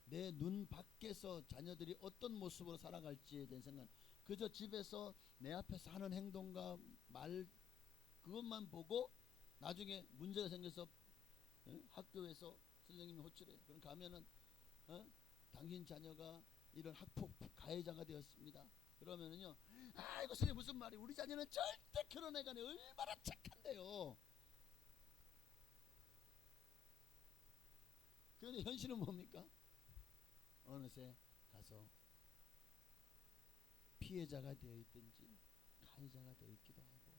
내 눈 밖에서 자녀들이 어떤 모습으로 살아갈지에 대한 생각 그저 집에서 내 앞에서 하는 행동과 말 그것만 보고 나중에 문제가 생겨서 학교에서 선생님이 호출해 그럼 가면은 당신 자녀가 이런 학폭 가해자가 되었습니다. 그러면은요 아이고 선생님 무슨 말이 우리 자녀는 절대 그런 애가 아니에요. 얼마나 착한데요. 그런데 현실은 뭡니까? 어느새 가서 피해자가 되어 있든지 가해자가 되어 있기도 하고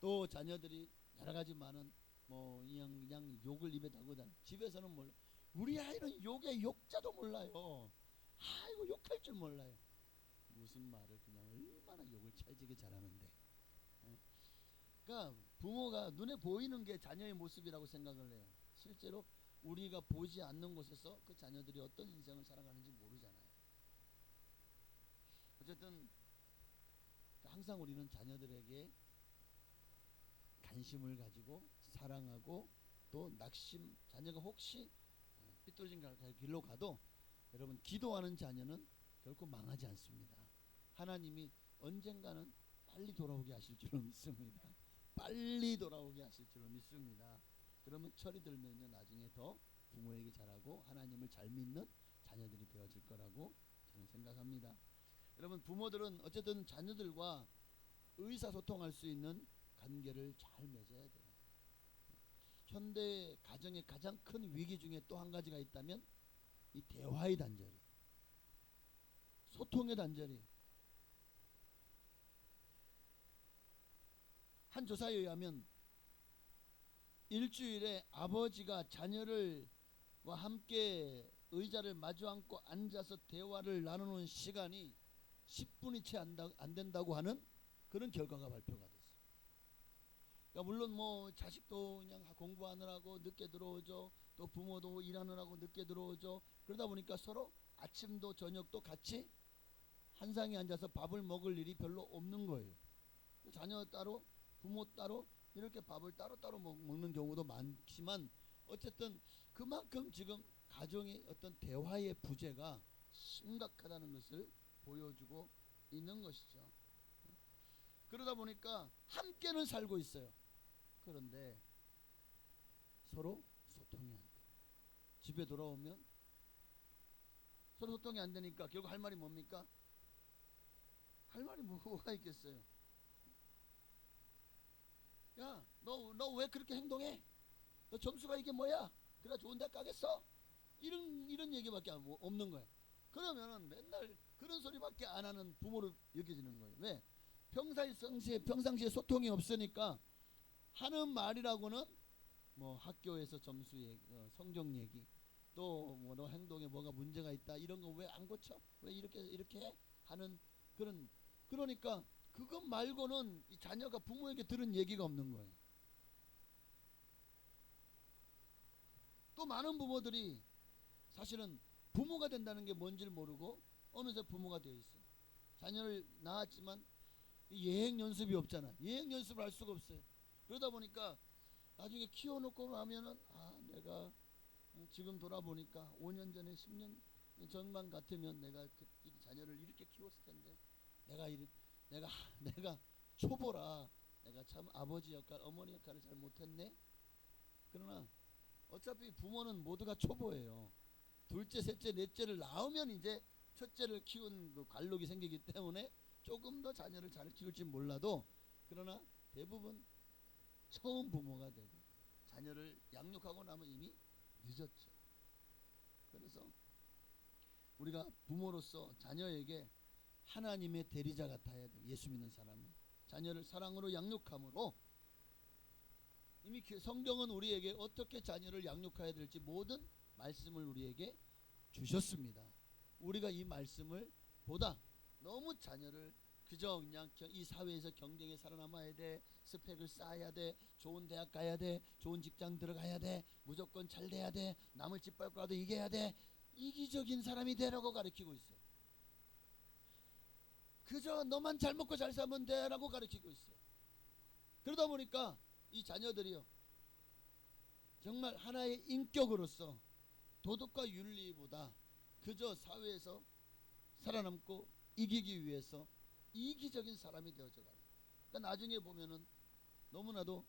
또 자녀들이 여러 가지 많은 뭐 그냥 욕을 입에 달고 다니 집에서는 몰라. 우리 아이는 욕의 욕자도 몰라요. 아이고 욕할 줄 몰라요. 무슨 말을 그냥 얼마나 욕을 찰지게 잘하는데. 그러니까 부모가 눈에 보이는 게 자녀의 모습이라고 생각을 해요. 실제로 우리가 보지 않는 곳에서 그 자녀들이 어떤 인생을 살아가는지 모르잖아요. 어쨌든 항상 우리는 자녀들에게 관심을 가지고 사랑하고 또 낙심 자녀가 혹시 삐뚤어진 길로 가도 여러분 기도하는 자녀는 결코 망하지 않습니다. 하나님이 언젠가는 빨리 돌아오게 하실 줄로 믿습니다. 빨리 돌아오게 하실 줄로 믿습니다. 그러면 철이 들면요 나중에 더 부모에게 잘하고 하나님을 잘 믿는 자녀들이 되어질 거라고 저는 생각합니다. 여러분 부모들은 어쨌든 자녀들과 의사소통할 수 있는 관계를 잘 맺어야 돼요. 현대 가정의 가장 큰 위기 중에 또 한 가지가 있다면 이 대화의 단절이 소통의 단절이 한 조사에 의하면 일주일에 아버지가 자녀들과 함께 의자를 마주 앉고 앉아서 대화를 나누는 시간이 10분이 채 안 된다고 하는 그런 결과가 발표가 됐어요. 그러니까 물론 뭐 자식도 그냥 공부하느라고 늦게 들어오죠. 또 부모도 일하느라고 늦게 들어오죠. 그러다 보니까 서로 아침도 저녁도 같이 한 상에 앉아서 밥을 먹을 일이 별로 없는 거예요. 자녀 따로 부모 따로 이렇게 밥을 따로따로 먹는 경우도 많지만 어쨌든 그만큼 지금 가정의 어떤 대화의 부재가 심각하다는 것을 보여주고 있는 것이죠. 그러다 보니까 함께는 살고 있어요. 그런데 서로 소통이 안 돼요. 집에 돌아오면 서로 소통이 안 되니까 결국 할 말이 뭡니까? 할 말이 뭐가 있겠어요? 야, 너 왜 그렇게 행동해? 너 점수가 이게 뭐야? 그래 좋은 데 가겠어? 이런 얘기밖에 없는 거예요. 그러면은 맨날 그런 소리밖에 안 하는 부모로 여겨지는 거예요. 왜? 평상시에 소통이 없으니까 하는 말이라고는 뭐 학교에서 점수 얘기, 성적 얘기, 또 뭐 너 행동에 뭐가 문제가 있다 이런 거 왜 안 고쳐? 왜 이렇게 해? 하는 그러니까 그것 말고는 이 자녀가 부모에게 들은 얘기가 없는 거예요. 또 많은 부모들이 사실은 부모가 된다는 게 뭔지를 모르고 어느새 부모가 되어 있어요. 자녀를 낳았지만 예행 연습이 없잖아. 예행 연습을 할 수가 없어요. 그러다 보니까 나중에 키워놓고 나면은 내가 지금 돌아보니까 5년 전에 10년 전만 같으면 내가 이 자녀를 이렇게 키웠을 텐데 내가 내가 초보라. 내가 참 아버지 역할, 어머니 역할을 잘 못했네. 그러나 어차피 부모는 모두가 초보예요. 둘째, 셋째, 넷째를 낳으면 이제 첫째를 키운 그 관록이 생기기 때문에 조금 더 자녀를 잘 키울지 몰라도, 그러나 대부분 처음 부모가 되고 자녀를 양육하고 나면 이미 늦었죠. 그래서 우리가 부모로서 자녀에게 하나님의 대리자 같아야 돼. 예수 믿는 사람은 자녀를 사랑으로 양육함으로, 이미 성경은 우리에게 어떻게 자녀를 양육해야 될지 모든 말씀을 우리에게 주셨습니다. 우리가 이 말씀을 보다 너무 자녀를 그저 그냥 이 사회에서 경쟁에 살아남아야 돼, 스펙을 쌓아야 돼, 좋은 대학 가야 돼, 좋은 직장 들어가야 돼, 무조건 잘 돼야 돼, 남을 짓밟고라도 이겨야 돼, 이기적인 사람이 되라고 가르치고 있어요. 그저 너만 잘 먹고 잘 살면 돼라고 가르치고 있어요. 그러다 보니까 이 자녀들이요, 정말 하나의 인격으로서 도덕과 윤리보다 그저 사회에서 살아남고 이기기 위해서 이기적인 사람이 되어져 가요. 그러니까 나중에 보면은 너무나도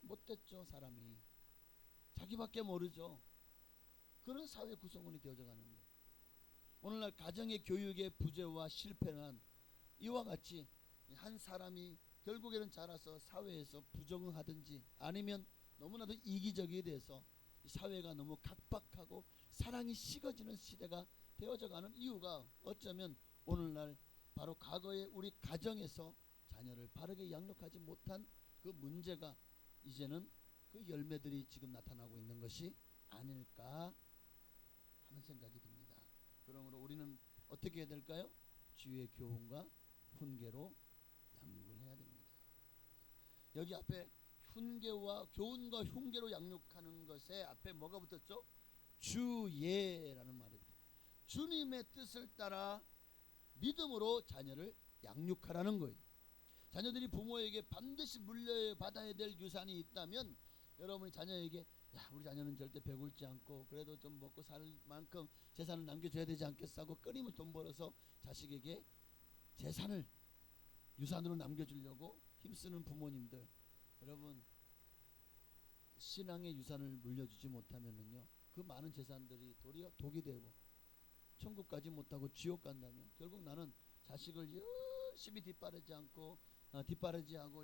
못됐죠. 사람이 자기밖에 모르죠. 그런 사회 구성원이 되어져 가는 거예요. 오늘날 가정의 교육의 부재와 실패는 이와 같이 한 사람이 결국에는 자라서 사회에서 부정하든지 아니면 너무나도 이기적이 돼서 사회가 너무 각박하고 사랑이 식어지는 시대가 되어져 가는 이유가 어쩌면 오늘날 바로 과거에 우리 가정에서 자녀를 바르게 양육하지 못한 그 문제가 이제는 그 열매들이 지금 나타나고 있는 것이 아닐까 하는 생각이 듭니다. 그러므로 우리는 어떻게 해야 될까요? 주의 교훈과 훈계로 양육을 해야 됩니다. 여기 앞에 훈계와 교훈과 훈계로 양육하는 것에 앞에 뭐가 붙었죠? 주예라는 말이 붙어요. 주님의 뜻을 따라 믿음으로 자녀를 양육하라는 거예요. 자녀들이 부모에게 반드시 물려받아야 될 유산이 있다면 여러분이 자녀에게 우리 자녀는 절대 배굴지 않고 그래도 좀 먹고 살 만큼 재산을 남겨줘야 되지 않겠어 하고 끊임없이 돈 벌어서 자식에게 재산을 유산으로 남겨주려고 힘쓰는 부모님들, 여러분 신앙의 유산을 물려주지 못하면은요, 그 많은 재산들이 도리어 독이 되고 천국까지 못하고 지옥 간다면 결국 나는 자식을 열심히 뒷바라지 하고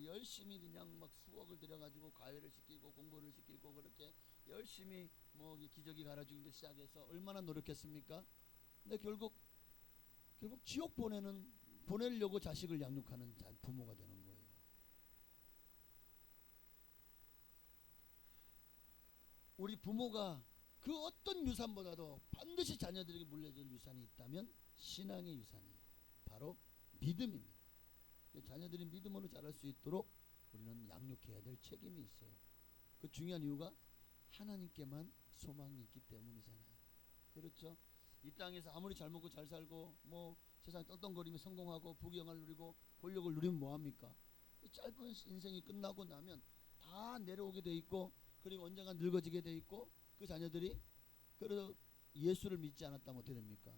열심히 그냥 막 수억을 들여가지고 과외를 시키고 공부를 시키고 그렇게 열심히 뭐 기저귀 갈아주기부터 시작해서 얼마나 노력했습니까? 근데 결국 지옥 보내려고 자식을 양육하는 부모가 되는 거예요. 우리 부모가 그 어떤 유산보다도 반드시 자녀들에게 물려줄 유산이 있다면 신앙의 유산이에요. 바로 믿음입니다. 자녀들이 믿음으로 자랄 수 있도록 우리는 양육해야 될 책임이 있어요. 그 중요한 이유가 하나님께만 소망이 있기 때문이잖아요. 그렇죠? 이 땅에서 아무리 잘 먹고 잘 살고 뭐 세상 떵떵거리며 성공하고 부귀영화를 누리고 권력을 누리면 뭐합니까? 이 짧은 인생이 끝나고 나면 다 내려오게 돼 있고, 그리고 언젠가 늙어지게 돼 있고, 그 자녀들이 그래도 예수를 믿지 않았다면 어떻게 됩니까?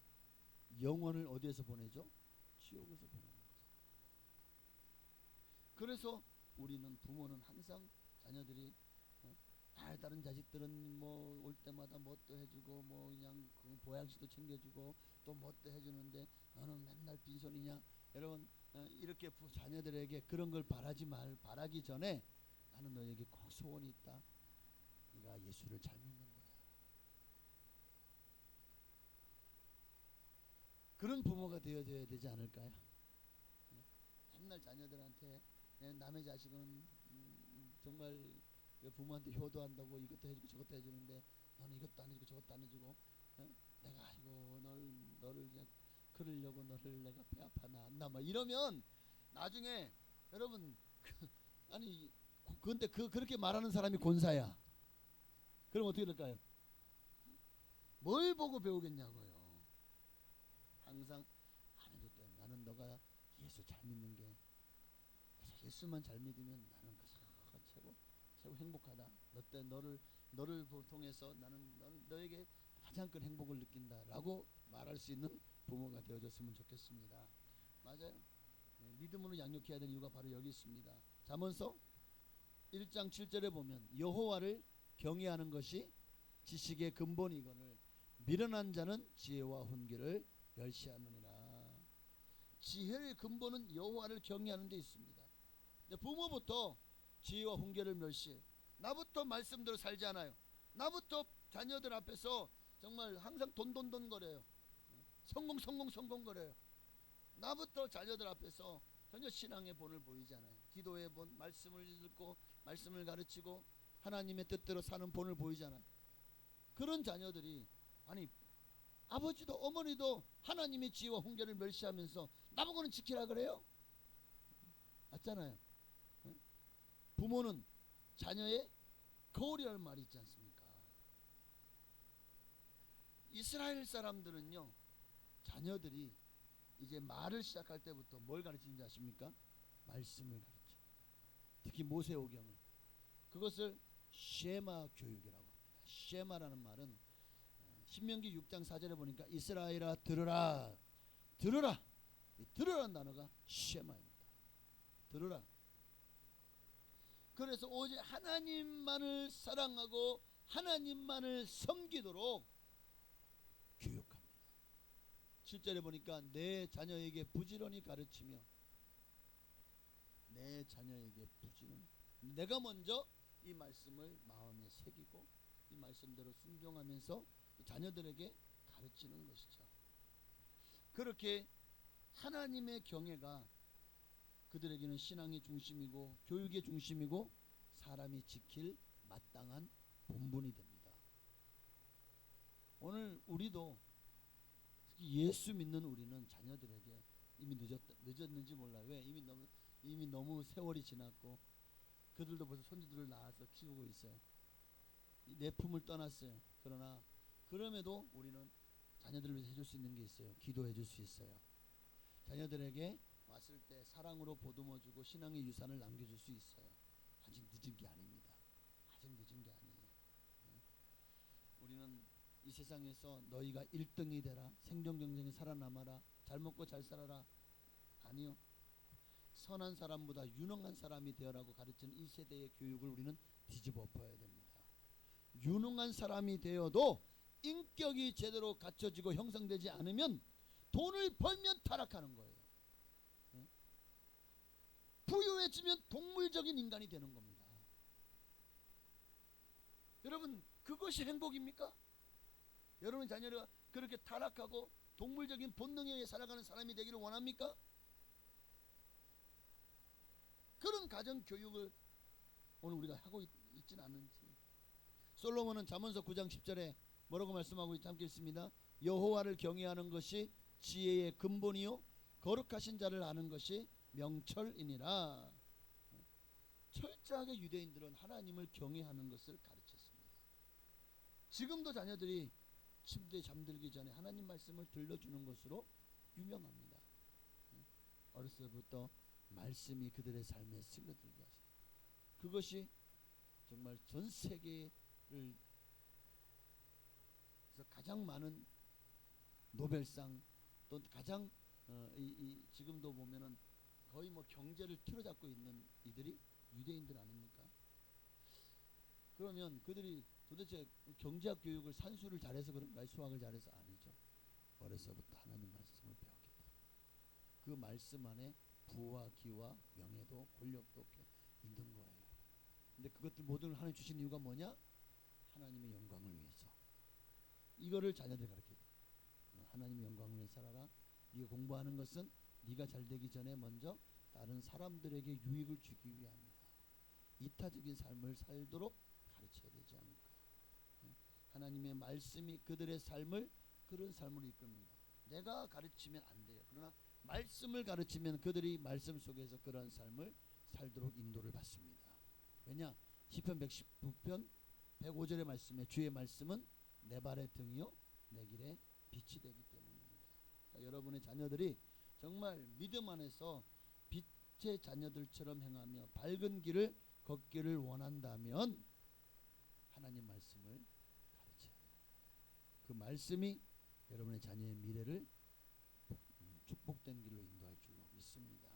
영원을 어디에서 보내죠? 지옥에서 보내는 거죠. 그래서 우리는 부모는 항상 자녀들이 다른 자식들은 뭐 올 때마다 뭣도 해주고 뭐 그냥 그 보양식도 챙겨주고 또 뭣도 해주는데 너는 맨날 빈손이냐? 여러분 이렇게 자녀들에게 그런 걸 바라기 전에 나는 너에게 꼭 소원이 있다. 네가 예수를 잘 믿는 거야. 그런 부모가 되어줘야 되지 않을까요? 맨날 자녀들한테 남의 자식은 정말 부모한테 효도한다고 이것도 해주고 저것도 해주는데 너는 이것도 안 해주고 저것도 안 해주고 내가 아이고 너를 그냥 그러려고 너를 내가 배 아파 낳았나 막 이러면 나중에 여러분 아니 근데 그렇게 말하는 사람이 권사야. 그럼 어떻게 될까요? 뭘 보고 배우겠냐고요. 항상 안 해도 돼. 나는 너가 예수 잘 믿는 게 그래서 예수만 잘 믿으면 나는 최고 행복하다. 너를 통해서 나는 너에게 가장 큰 행복을 느낀다라고 말할 수 있는 부모가 되어줬으면 좋겠습니다. 맞아요. 믿음으로 양육해야 될 이유가 바로 여기 있습니다. 잠언서 1장 7절에 보면 여호와를 경외하는 것이 지식의 근본이거늘 미련한 자는 지혜와 훈계를 멸시하느니라. 지혜의 근본은 여호와를 경외하는 데 있습니다. 부모부터 지혜와 훈계를 멸시해. 나부터 말씀대로 살지 않아요. 나부터 자녀들 앞에서 정말 항상 돈돈돈 거려요. 성공 거려요. 나부터 자녀들 앞에서 전혀 신앙의 본을 보이지 않아요. 기도의 본, 말씀을 읽고 말씀을 가르치고 하나님의 뜻대로 사는 본을 보이지 않아요. 그런 자녀들이 아니 아버지도 어머니도 하나님의 지혜와 훈계를 멸시하면서 나보고는 지키라 그래요? 맞잖아요. 부모는 자녀의 거울이라는 말이 있지 않습니까? 이스라엘 사람들은요, 자녀들이 이제 말을 시작할 때부터 뭘 가르치는지 아십니까? 말씀을 가르쳐. 특히 모세오경을. 그것을 쉐마 교육이라고 합니다. 쉐마라는 말은 신명기 6장 4절에 보니까 이스라엘아 들으라. 들으라. 이 들으라는 단어가 쉐마입니다. 들으라. 그래서 오직 하나님만을 사랑하고 하나님만을 섬기도록 교육합니다. 7절에 보니까 내 자녀에게 부지런히 가르치며 내 자녀에게 부지런히 내가 먼저 이 말씀을 마음에 새기고 이 말씀대로 순종하면서 자녀들에게 가르치는 것이죠. 그렇게 하나님의 경외가 그들에게는 신앙의 중심이고 교육의 중심이고 사람이 지킬 마땅한 본분이 됩니다. 오늘 우리도 특히 예수 믿는 우리는 자녀들에게 이미 늦었는지 몰라요. 왜? 이미 너무 세월이 지났고 그들도 벌써 손주들을 낳아서 키우고 있어요. 내 품을 떠났어요. 그러나 그럼에도 우리는 자녀들을 위해서 해줄 수 있는 게 있어요. 기도해 줄 수 있어요. 자녀들에게 왔을 때 사랑으로 보듬어주고 신앙의 유산을 남겨줄 수 있어요. 아직 늦은 게 아닙니다. 아직 늦은 게 아니에요. 우리는 이 세상에서 너희가 1등이 되라, 생존 경쟁에 살아남아라, 잘 먹고 잘 살아라. 아니요. 선한 사람보다 유능한 사람이 되어라고 가르치는 이 세대의 교육을 우리는 뒤집어 엎어야 됩니다. 유능한 사람이 되어도 인격이 제대로 갖춰지고 형성되지 않으면 돈을 벌면 타락하는 거예요. 부유해지면 동물적인 인간이 되는 겁니다. 여러분 그것이 행복입니까? 여러분 자녀가 그렇게 타락하고 동물적인 본능에 의해 살아가는 사람이 되기를 원합니까? 그런 가정 교육을 오늘 우리가 하고 있지는 않는지. 솔로몬은 잠언서 9장 10절에 뭐라고 말씀하고 있지 함께 읽습니다. 여호와를 경외하는 것이 지혜의 근본이요 거룩하신 자를 아는 것이 명철이니라. 철저하게 유대인들은 하나님을 경외하는 것을 가르쳤습니다. 지금도 자녀들이 침대에 잠들기 전에 하나님 말씀을 들려주는 것으로 유명합니다. 어렸을 때부터 말씀이 그들의 삶에 스며들게 하시고 그것이 정말 전 세계를 가장 많은 노벨상 또 가장 지금도 보면은 거의 뭐 경제를 틀어잡고 있는 이들이 유대인들 아닙니까? 그러면 그들이 도대체 경제학 교육을 산수를 잘해서 그런가요? 수학을 잘해서? 아니죠. 어려서부터 하나님 말씀을 배웠기 때문에 그 말씀 안에 부와 기와 명예도 권력도 있는 거예요. 근데 그것들 모든 하나님 주신 이유가 뭐냐? 하나님의 영광을 위해서. 이거를 자녀들 가르쳐야 돼. 하나님의 영광을 위해 살아라. 네가 공부하는 것은 네가 잘 되기 전에 먼저 다른 사람들에게 유익을 주기 위함이다. 이타적인 삶을 살도록 가르쳐야 되지 않을까. 하나님의 말씀이 그들의 삶을 그런 삶으로 이끕니다. 내가 가르치면 안 돼요. 그러나 말씀을 가르치면 그들이 말씀 속에서 그러한 삶을 살도록 인도를 받습니다. 왜냐? 시편 119편 105절의 말씀에 주의 말씀은 내 발의 등이요 내 길에 빛이 되기 때문입니다. 자, 여러분의 자녀들이 정말 믿음 안에서 빛의 자녀들처럼 행하며 밝은 길을 걷기를 원한다면 하나님 말씀을 가르쳐야 돼요. 그 말씀이 여러분의 자녀의 미래를 축복된 길로 인도할 줄로 믿습니다.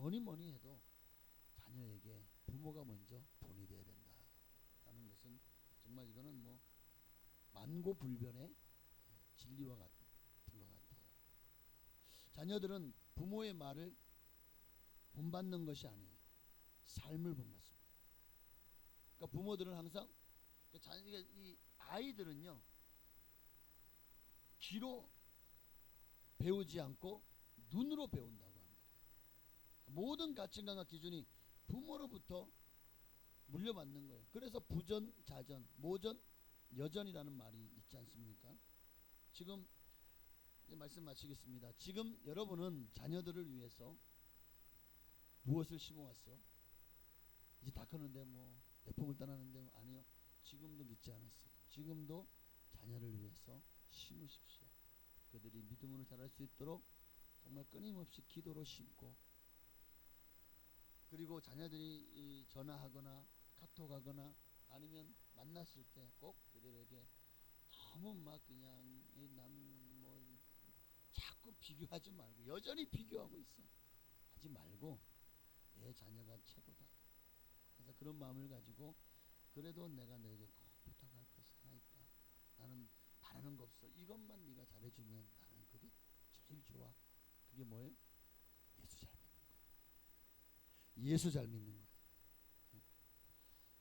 뭐니 해도 자녀에게 부모가 먼저 본이 돼야 된다라는 것은 정말 이거는 뭐 만고불변의 진리와 같은 것 같아요. 자녀들은 부모의 말을 본받는 것이 아니에요. 삶을 본받습니다. 그러니까 부모들은 항상 이 아이들은요 귀로 배우지 않고 눈으로 배운다고 합니다. 모든 가치관과 기준이 부모로부터 물려받는 거예요. 그래서 부전, 자전, 모전, 여전이라는 말이 있지 않습니까? 지금 이제 말씀 마치겠습니다. 지금 여러분은 자녀들을 위해서 무엇을 심어왔어? 이제 다 크는데 뭐 내품을 떠나는데 뭐 아니요. 지금도 늦지 않았어요. 지금도 자녀를 위해서 심으십시오. 그들이 믿음으로 자랄 수 있도록 정말 끊임없이 기도로 심고, 그리고 자녀들이 전화하거나 카톡하거나 아니면 만났을 때 꼭 그들에게 너무 막 그냥 난 뭐 자꾸 비교하지 말고, 여전히 비교하고 있어 하지 말고 내 자녀가 최고다. 그래서 그런 마음을 가지고 그래도 내가 너에게 꼭 부탁할 것이 하나 있다. 나는 바라는 거 없어. 이것만 네가 잘해주면 나는 그게 제일 좋아. 그게 뭐예요? 예수 잘 믿는 거예요. 예수 잘 믿는 거예요.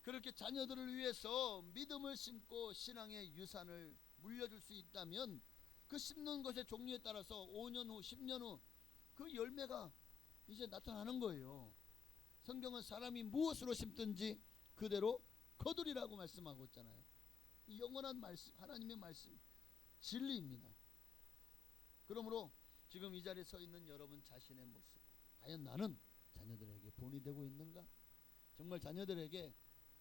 그렇게 자녀들을 위해서 믿음을 심고 신앙의 유산을 물려줄 수 있다면 그 심는 것의 종류에 따라서 5년 후 10년 후 그 열매가 이제 나타나는 거예요. 성경은 사람이 무엇으로 심든지 그대로 거두리라고 말씀하고 있잖아요. 영원한 말씀, 하나님의 말씀, 진리입니다. 그러므로 지금 이 자리에 서 있는 여러분 자신의 모습, 과연 나는 자녀들에게 본이 되고 있는가? 정말 자녀들에게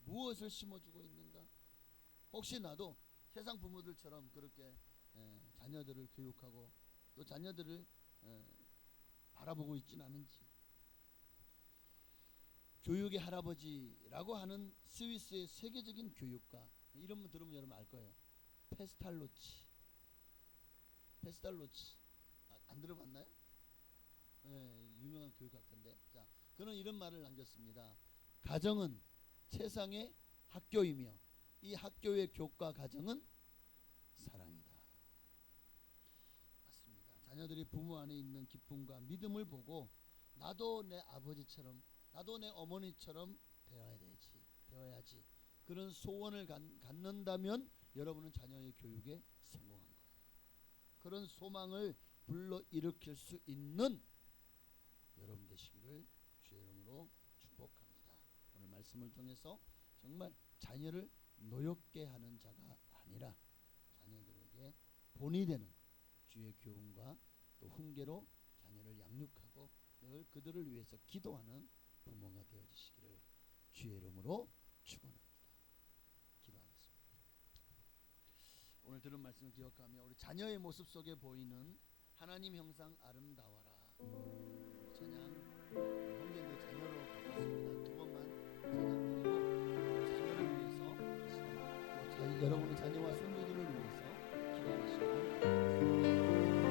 무엇을 심어주고 있는가? 혹시 나도 세상 부모들처럼 그렇게 자녀들을 교육하고 또 자녀들을 바라보고 있지는 않은지. 교육의 할아버지라고 하는 스위스의 세계적인 교육가, 이런 분 들으면 여러분 알 거예요. 페스탈로치. 안 들어봤나요? 유명한 교육학자인데, 자, 그는 이런 말을 남겼습니다. 가정은 세상의 학교이며 이 학교의 교과 과정은 사랑이다. 맞습니다. 자녀들이 부모 안에 있는 기쁨과 믿음을 보고 나도 내 아버지처럼, 나도 내 어머니처럼 배워야지. 그런 소원을 갖는다면 여러분은 자녀의 교육에 성공한 거예요. 그런 소망을 불러일으킬 수 있는 여러분 되시기를 주의 이름으로 축복합니다. 오늘 말씀을 통해서 정말 자녀를 노엽게 하는 자가 아니라 자녀들에게 본이 되는 주의 교훈과 또 훈계로 자녀를 양육하고 늘 그들을 위해서 기도하는 부모가 되어주시기를 주의 이름으로 축원합니다. 기도하겠습니다. 오늘 들은 말씀을 기억하며 우리 자녀의 모습 속에 보이는 하나님 형상 아름다워라 찬양 형제 내 자녀로 바꿨습니다. 두 번만 찬양 드리고 자녀를 위해서 또 여러분의 자녀와 손주들을 위해서 기도하시고 하나님의 사랑을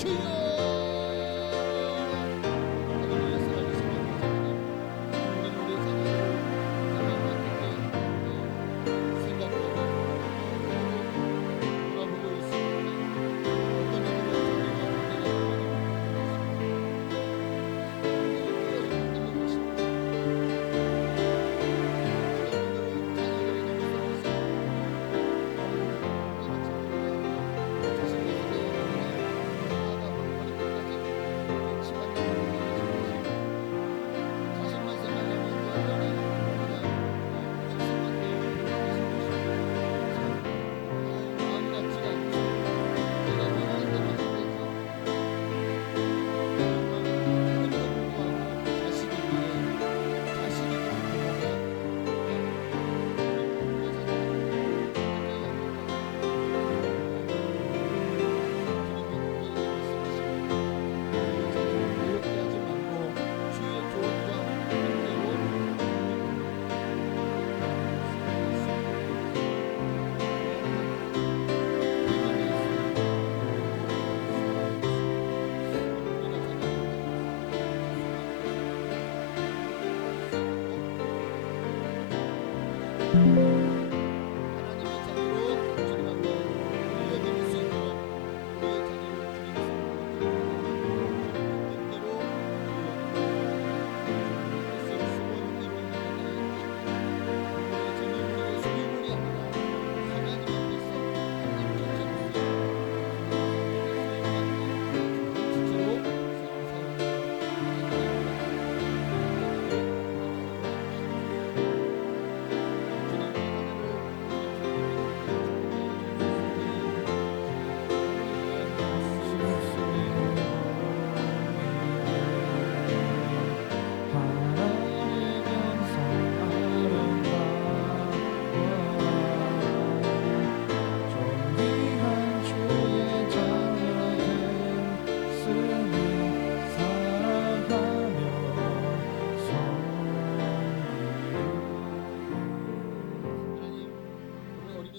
주여.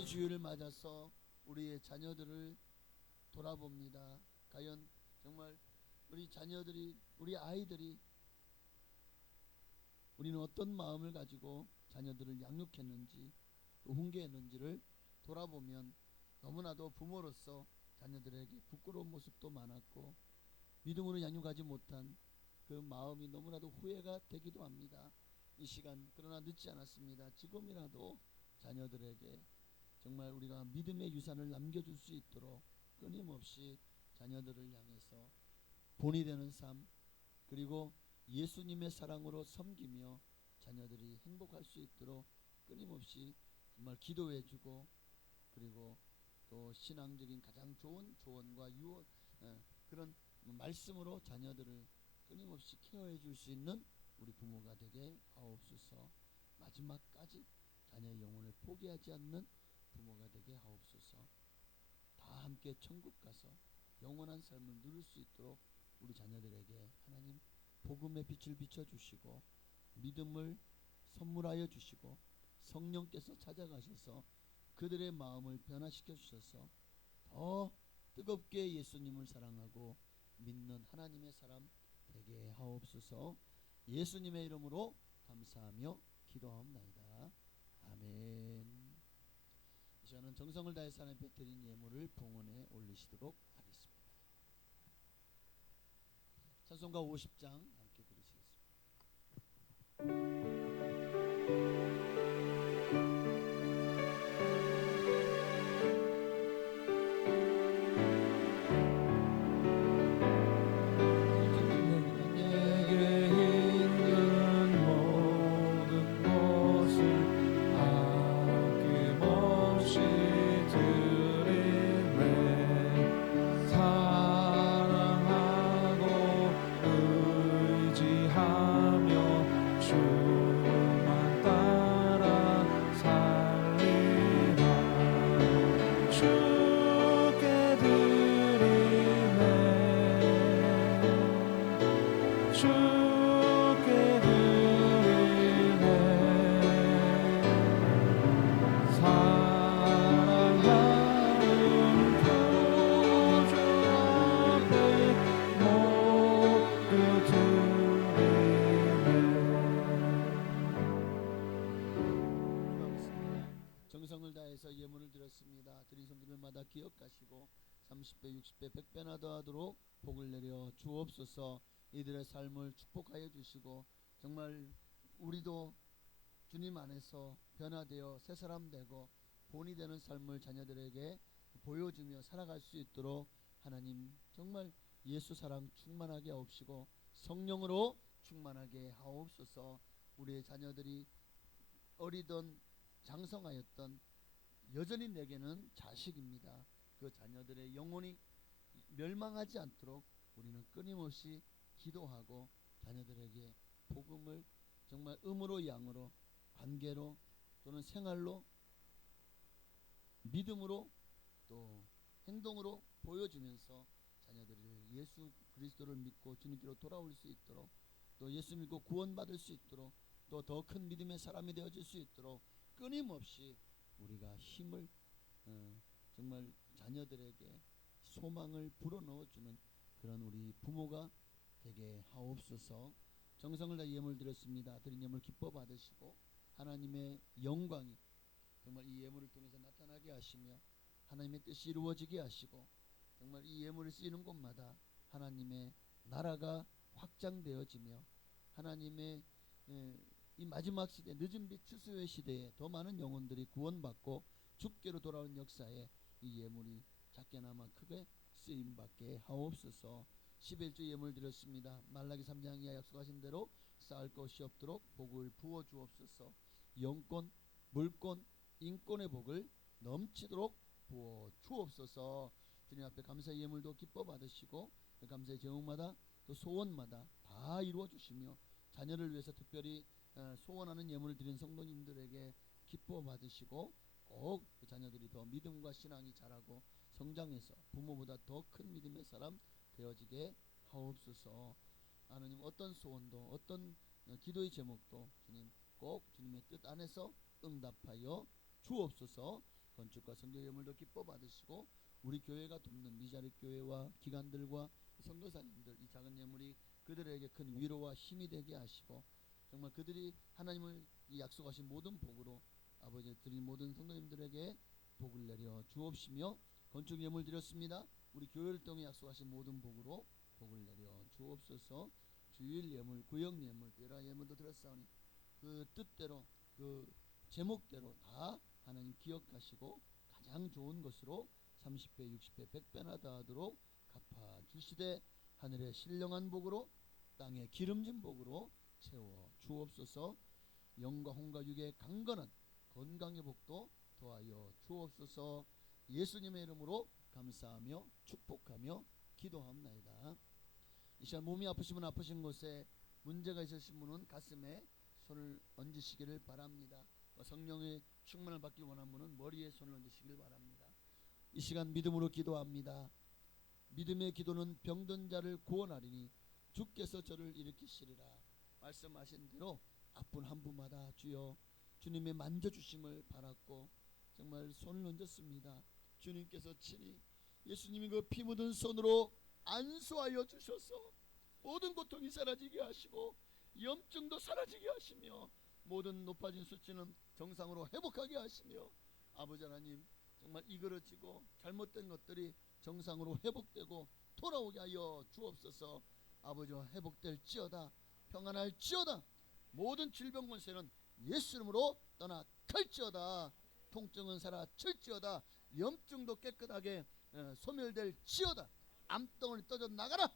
주일을 맞아서 우리의 자녀들을 돌아봅니다. 과연 정말 우리 자녀들이, 우리 아이들이 우리는 어떤 마음을 가지고 자녀들을 양육했는지 또 훈계했는지를 돌아보면 너무나도 부모로서 자녀들에게 부끄러운 모습도 많았고 믿음으로 양육하지 못한 그 마음이 너무나도 후회가 되기도 합니다. 이 시간 그러나 늦지 않았습니다. 지금이라도 자녀들에게 정말 우리가 믿음의 유산을 남겨줄 수 있도록 끊임없이 자녀들을 향해서 본이 되는 삶, 그리고 예수님의 사랑으로 섬기며 자녀들이 행복할 수 있도록 끊임없이 정말 기도해주고, 그리고 또 신앙적인 가장 좋은 조언과 유언, 그런 말씀으로 자녀들을 끊임없이 케어해 줄 수 있는 우리 부모가 되게 하옵소서. 마지막까지 자녀의 영혼을 포기하지 않는 부모가 되게 하옵소서. 다 함께 천국 가서 영원한 삶을 누릴 수 있도록 우리 자녀들에게 하나님 복음의 빛을 비춰주시고 믿음을 선물하여 주시고 성령께서 찾아가셔서 그들의 마음을 변화시켜 주셔서 더 뜨겁게 예수님을 사랑하고 믿는 하나님의 사람 되게 하옵소서. 예수님의 이름으로 감사하며 기도하옵나이다. 아멘. 이 시간은 정성을 다해서 하나님 앞에 드린 예물을 봉헌에 올리시도록 하겠습니다. 찬송가 50장 함께 부르시겠습니다. 사랑하고 의지하며 주 위해서 예물을 드렸습니다. 드린 손길마다 기억하시고 30배 60배 100배나 더하도록 복을 내려 주옵소서. 이들의 삶을 축복하여 주시고 정말 우리도 주님 안에서 변화되어 새 사람 되고 본이 되는 삶을 자녀들에게 보여주며 살아갈 수 있도록 하나님 정말 예수 사랑 충만하게 하옵시고 성령으로 충만하게 하옵소서. 우리의 자녀들이 어리던 장성하였던 여전히 내게는 자식입니다. 그 자녀들의 영혼이 멸망하지 않도록 우리는 끊임없이 기도하고 자녀들에게 복음을 정말 음으로 양으로 관계로 또는 생활로 믿음으로 또 행동으로 보여주면서 자녀들을 예수 그리스도를 믿고 주님께로 돌아올 수 있도록 또 예수 믿고 구원받을 수 있도록 또 더 큰 믿음의 사람이 되어질 수 있도록 끊임없이 우리가 힘을 정말 자녀들에게 소망을 불어넣어주는 그런 우리 부모가 되게 하옵소서. 정성을 다해 예물 드렸습니다. 드린 예물 기뻐 받으시고 하나님의 영광이 정말 이 예물을 통해서 나타나게 하시며 하나님의 뜻이 이루어지게 하시고 정말 이 예물을 쓰이는 곳마다 하나님의 나라가 확장되어지며 하나님의 이 마지막 시대 늦은 빛 추수의 시대에 더 많은 영혼들이 구원받고 주께로 돌아오는 역사에 이 예물이 작게나마 크게 쓰임받게 하옵소서. 11주 예물 드렸습니다. 말라기 3장 이하 약속하신 대로 쌓을 것이 없도록 복을 부어 주옵소서. 영권, 물권, 인권의 복을 넘치도록 부어 주옵소서. 주님 앞에 감사의 예물도 기뻐 받으시고 그 감사의 제목마다 또 소원마다 다 이루어 주시며 자녀를 위해서 특별히 소원하는 예물을 드린 성도님들에게 기뻐 받으시고 꼭 그 자녀들이 더 믿음과 신앙이 자라고 성장해서 부모보다 더 큰 믿음의 사람 되어지게 하옵소서. 하나님 어떤 소원도 어떤 기도의 제목도 주님 꼭 주님의 뜻 안에서 응답하여 주옵소서. 건축과 성교 예물도 기뻐 받으시고 우리 교회가 돕는 미자립 교회와 기관들과 선교사님들 이 작은 예물이 그들에게 큰 위로와 힘이 되게 하시고 정말 그들이 하나님을 이 약속하신 모든 복으로 아버지 드린 모든 성도님들에게 복을 내려 주옵시며 건축 예물 드렸습니다. 우리 교회를 통해 약속하신 모든 복으로 복을 내려 주옵소서. 주일 예물, 구역 예물, 여러 예물도 드렸사오니 그 뜻대로 그 제목대로 다 하나님 기억하시고 가장 좋은 것으로 30배, 60배, 100배나 더하도록 갚아 주시되 하늘의 신령한 복으로 땅의 기름진 복으로 채워 주옵소서. 영과 혼과 육의 강건한 건강의 복도 더하여 주옵소서. 예수님의 이름으로 감사하며 축복하며 기도합나이다. 이 시간 몸이 아프시면 아프신 곳에 문제가 있으신 분은 가슴에 손을 얹으시기를 바랍니다. 성령의 충만을 받기 원하는 분은 머리에 손을 얹으시길 바랍니다. 이 시간 믿음으로 기도합니다. 믿음의 기도는 병든 자를 구원하리니 주께서 저를 일으키시리라. 말씀하신 대로 아픈 한 분마다 주여 주님의 만져주심을 바랐고 정말 손을 얹었습니다. 주님께서 친히 예수님이 그 피 묻은 손으로 안수하여 주셔서 모든 고통이 사라지게 하시고 염증도 사라지게 하시며 모든 높아진 수치는 정상으로 회복하게 하시며 아버지 하나님 정말 이그러지고 잘못된 것들이 정상으로 회복되고 돌아오게 하여 주옵소서. 아버지와 회복될지어다. 평안할지어다. 모든 질병 권세는 예수 이름으로 떠나갈지어다. 통증은 사라질지어다. 염증도 깨끗하게 소멸될지어다. 암덩어리 떠져 나가라.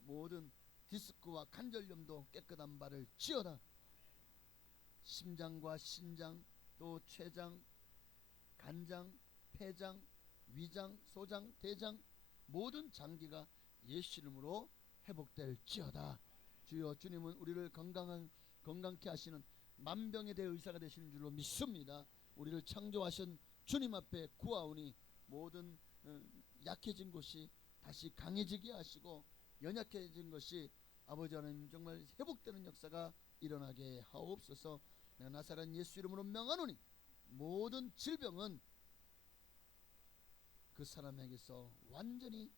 모든 디스크와 관절염도 깨끗한 바를 지어다. 심장과 신장 또 췌장, 간장, 폐장, 위장, 소장, 대장 모든 장기가 예수 이름으로 회복될지어다. 주여 주님은 우리를 건강케 하시는 만병에 대해 의사가 되시는 줄로 믿습니다. 우리를 창조하신 주님 앞에 구하오니 모든 약해진 곳이 다시 강해지게 하시고 연약해진 것이 아버지 하나님 정말 회복되는 역사가 일어나게 하옵소서. 내가 나사렛 예수 이름으로 명하노니 모든 질병은 그 사람에게서 완전히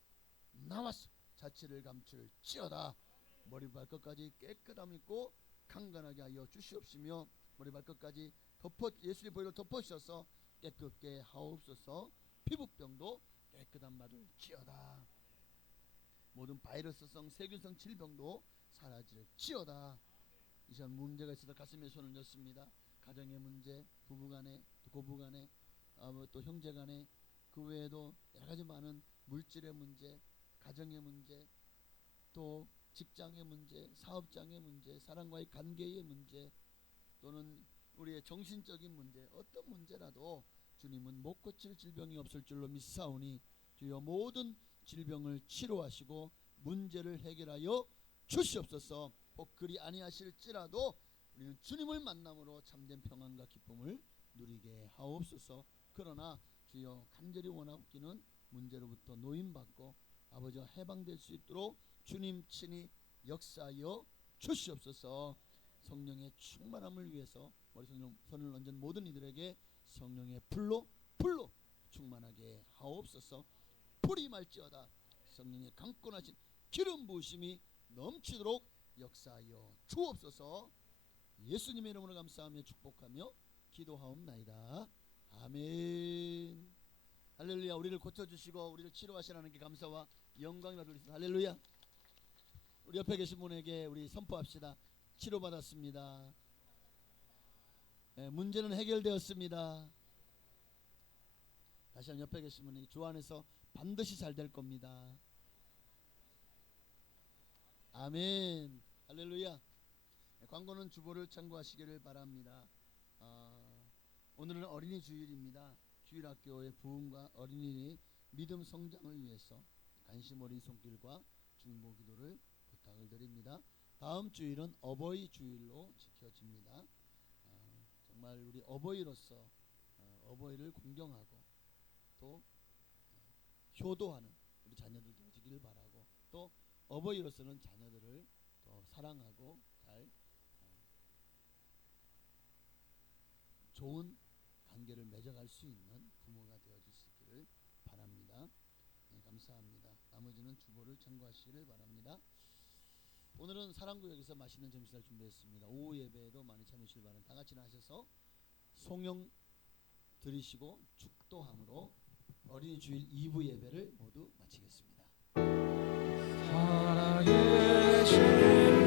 나와서 자취를 감출지어다. 머리 발끝까지 깨끗함 있고 강건하게 하여 주시옵시며 머리 발끝까지 예수의 보혈을 덮어주셔서 깨끗게 하옵소서. 피부병도 깨끗한 바를 지어다. 모든 바이러스성 세균성 질병도 사라질지어다. 이 시간 문제가 있어도 가슴에 손을 넣습니다. 가정의 문제, 부부간에, 고부간에, 또 형제간에, 그 외에도 여러 가지 많은 물질의 문제, 가정의 문제, 또 직장의 문제, 사업장의 문제, 사람과의 관계의 문제, 또는 우리의 정신적인 문제, 어떤 문제라도 주님은 못 고칠 질병이 없을 줄로 믿사오니 주여 모든 질병을 치료하시고 문제를 해결하여 주시옵소서. 혹 그리 아니하실지라도 우리는 주님을 만남으로 참된 평안과 기쁨을 누리게 하옵소서. 그러나 주여 간절히 원하옵기는 문제로부터 노임받고 아버지와 해방될 수 있도록 주님 친히 역사하여 주시옵소서. 성령의 충만함을 위해서 머리손을 얹은 모든 이들에게 성령의 불로 충만하게 하옵소서. 불이 말지어다 성령의 강권하신 기름 부으심이 넘치도록 역사하여 주옵소서. 예수님의 이름으로 감사하며 축복하며 기도하옵나이다. 아멘. 할렐루야. 우리를 고쳐주시고 우리를 치료하시라는 게 감사와 영광이라 드리겠습니다. 할렐루야. 우리 옆에 계신 분에게 우리 선포합시다. 치료받았습니다. 문제는 해결되었습니다. 다시 한번 옆에 계신 분에게 주 안에서 반드시 잘 될 겁니다. 아멘. 할렐루야. 광고는 주보를 참고하시기를 바랍니다. 오늘은 어린이 주일입니다. 주일학교의 부흥과 어린이의 믿음 성장을 위해서 관심 어린 손길과 중보 기도를 부탁을 드립니다. 다음 주일은 어버이 주일로 지켜집니다. 정말 우리 어버이로서 어버이를 공경하고 또 효도하는 우리 자녀들 되어지기를 바라고, 또 어버이로서는 자녀들을 더 사랑하고 잘 좋은 관계를 맺어갈 수 있는 부모가 되어주시기를 바랍니다. 네, 감사합니다. 나머지는 주보를 참고하시기를 바랍니다. 오늘은 사랑구역에서 맛있는 점심을 준비했습니다. 오후 예배에도 많이 참여하시길 바랍니다. 다 같이 나셔서 송영 드리시고 축도함으로 어린이 주일 2부 예배를 모두 마치겠습니다. 살아계신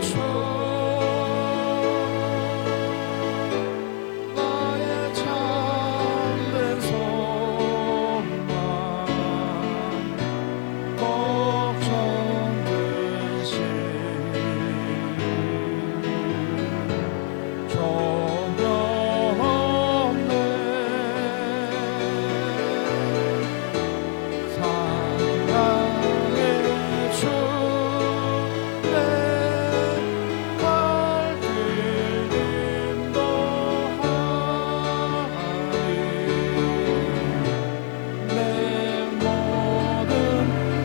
주 나의 참된 소망 걱정 되신 조명 없네 사랑의 주 내 갈 길 인도하리 내 모든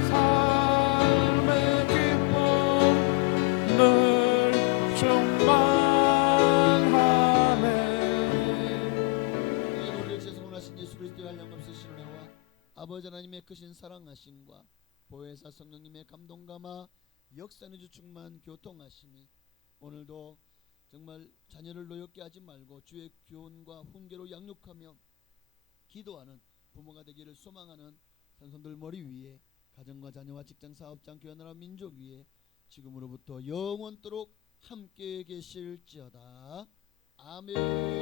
삶의 기쁨 늘 충만하네. 이제 우리를 재성원하신 예수 그리스도의 한량없으신 은혜와 아버지 하나님의 크신 사랑하심과 보혜사 성령님의 감동감화 역사는 주 충만 교통하심이 오늘도 정말 자녀를 노엽게 하지 말고 주의 교훈과 훈계로 양육하며 기도하는 부모가 되기를 소망하는 선생들 머리 위에 가정과 자녀와 직장 사업장 교회 나라 민족 위에 지금으로부터 영원토록 함께 계실지어다. 아멘.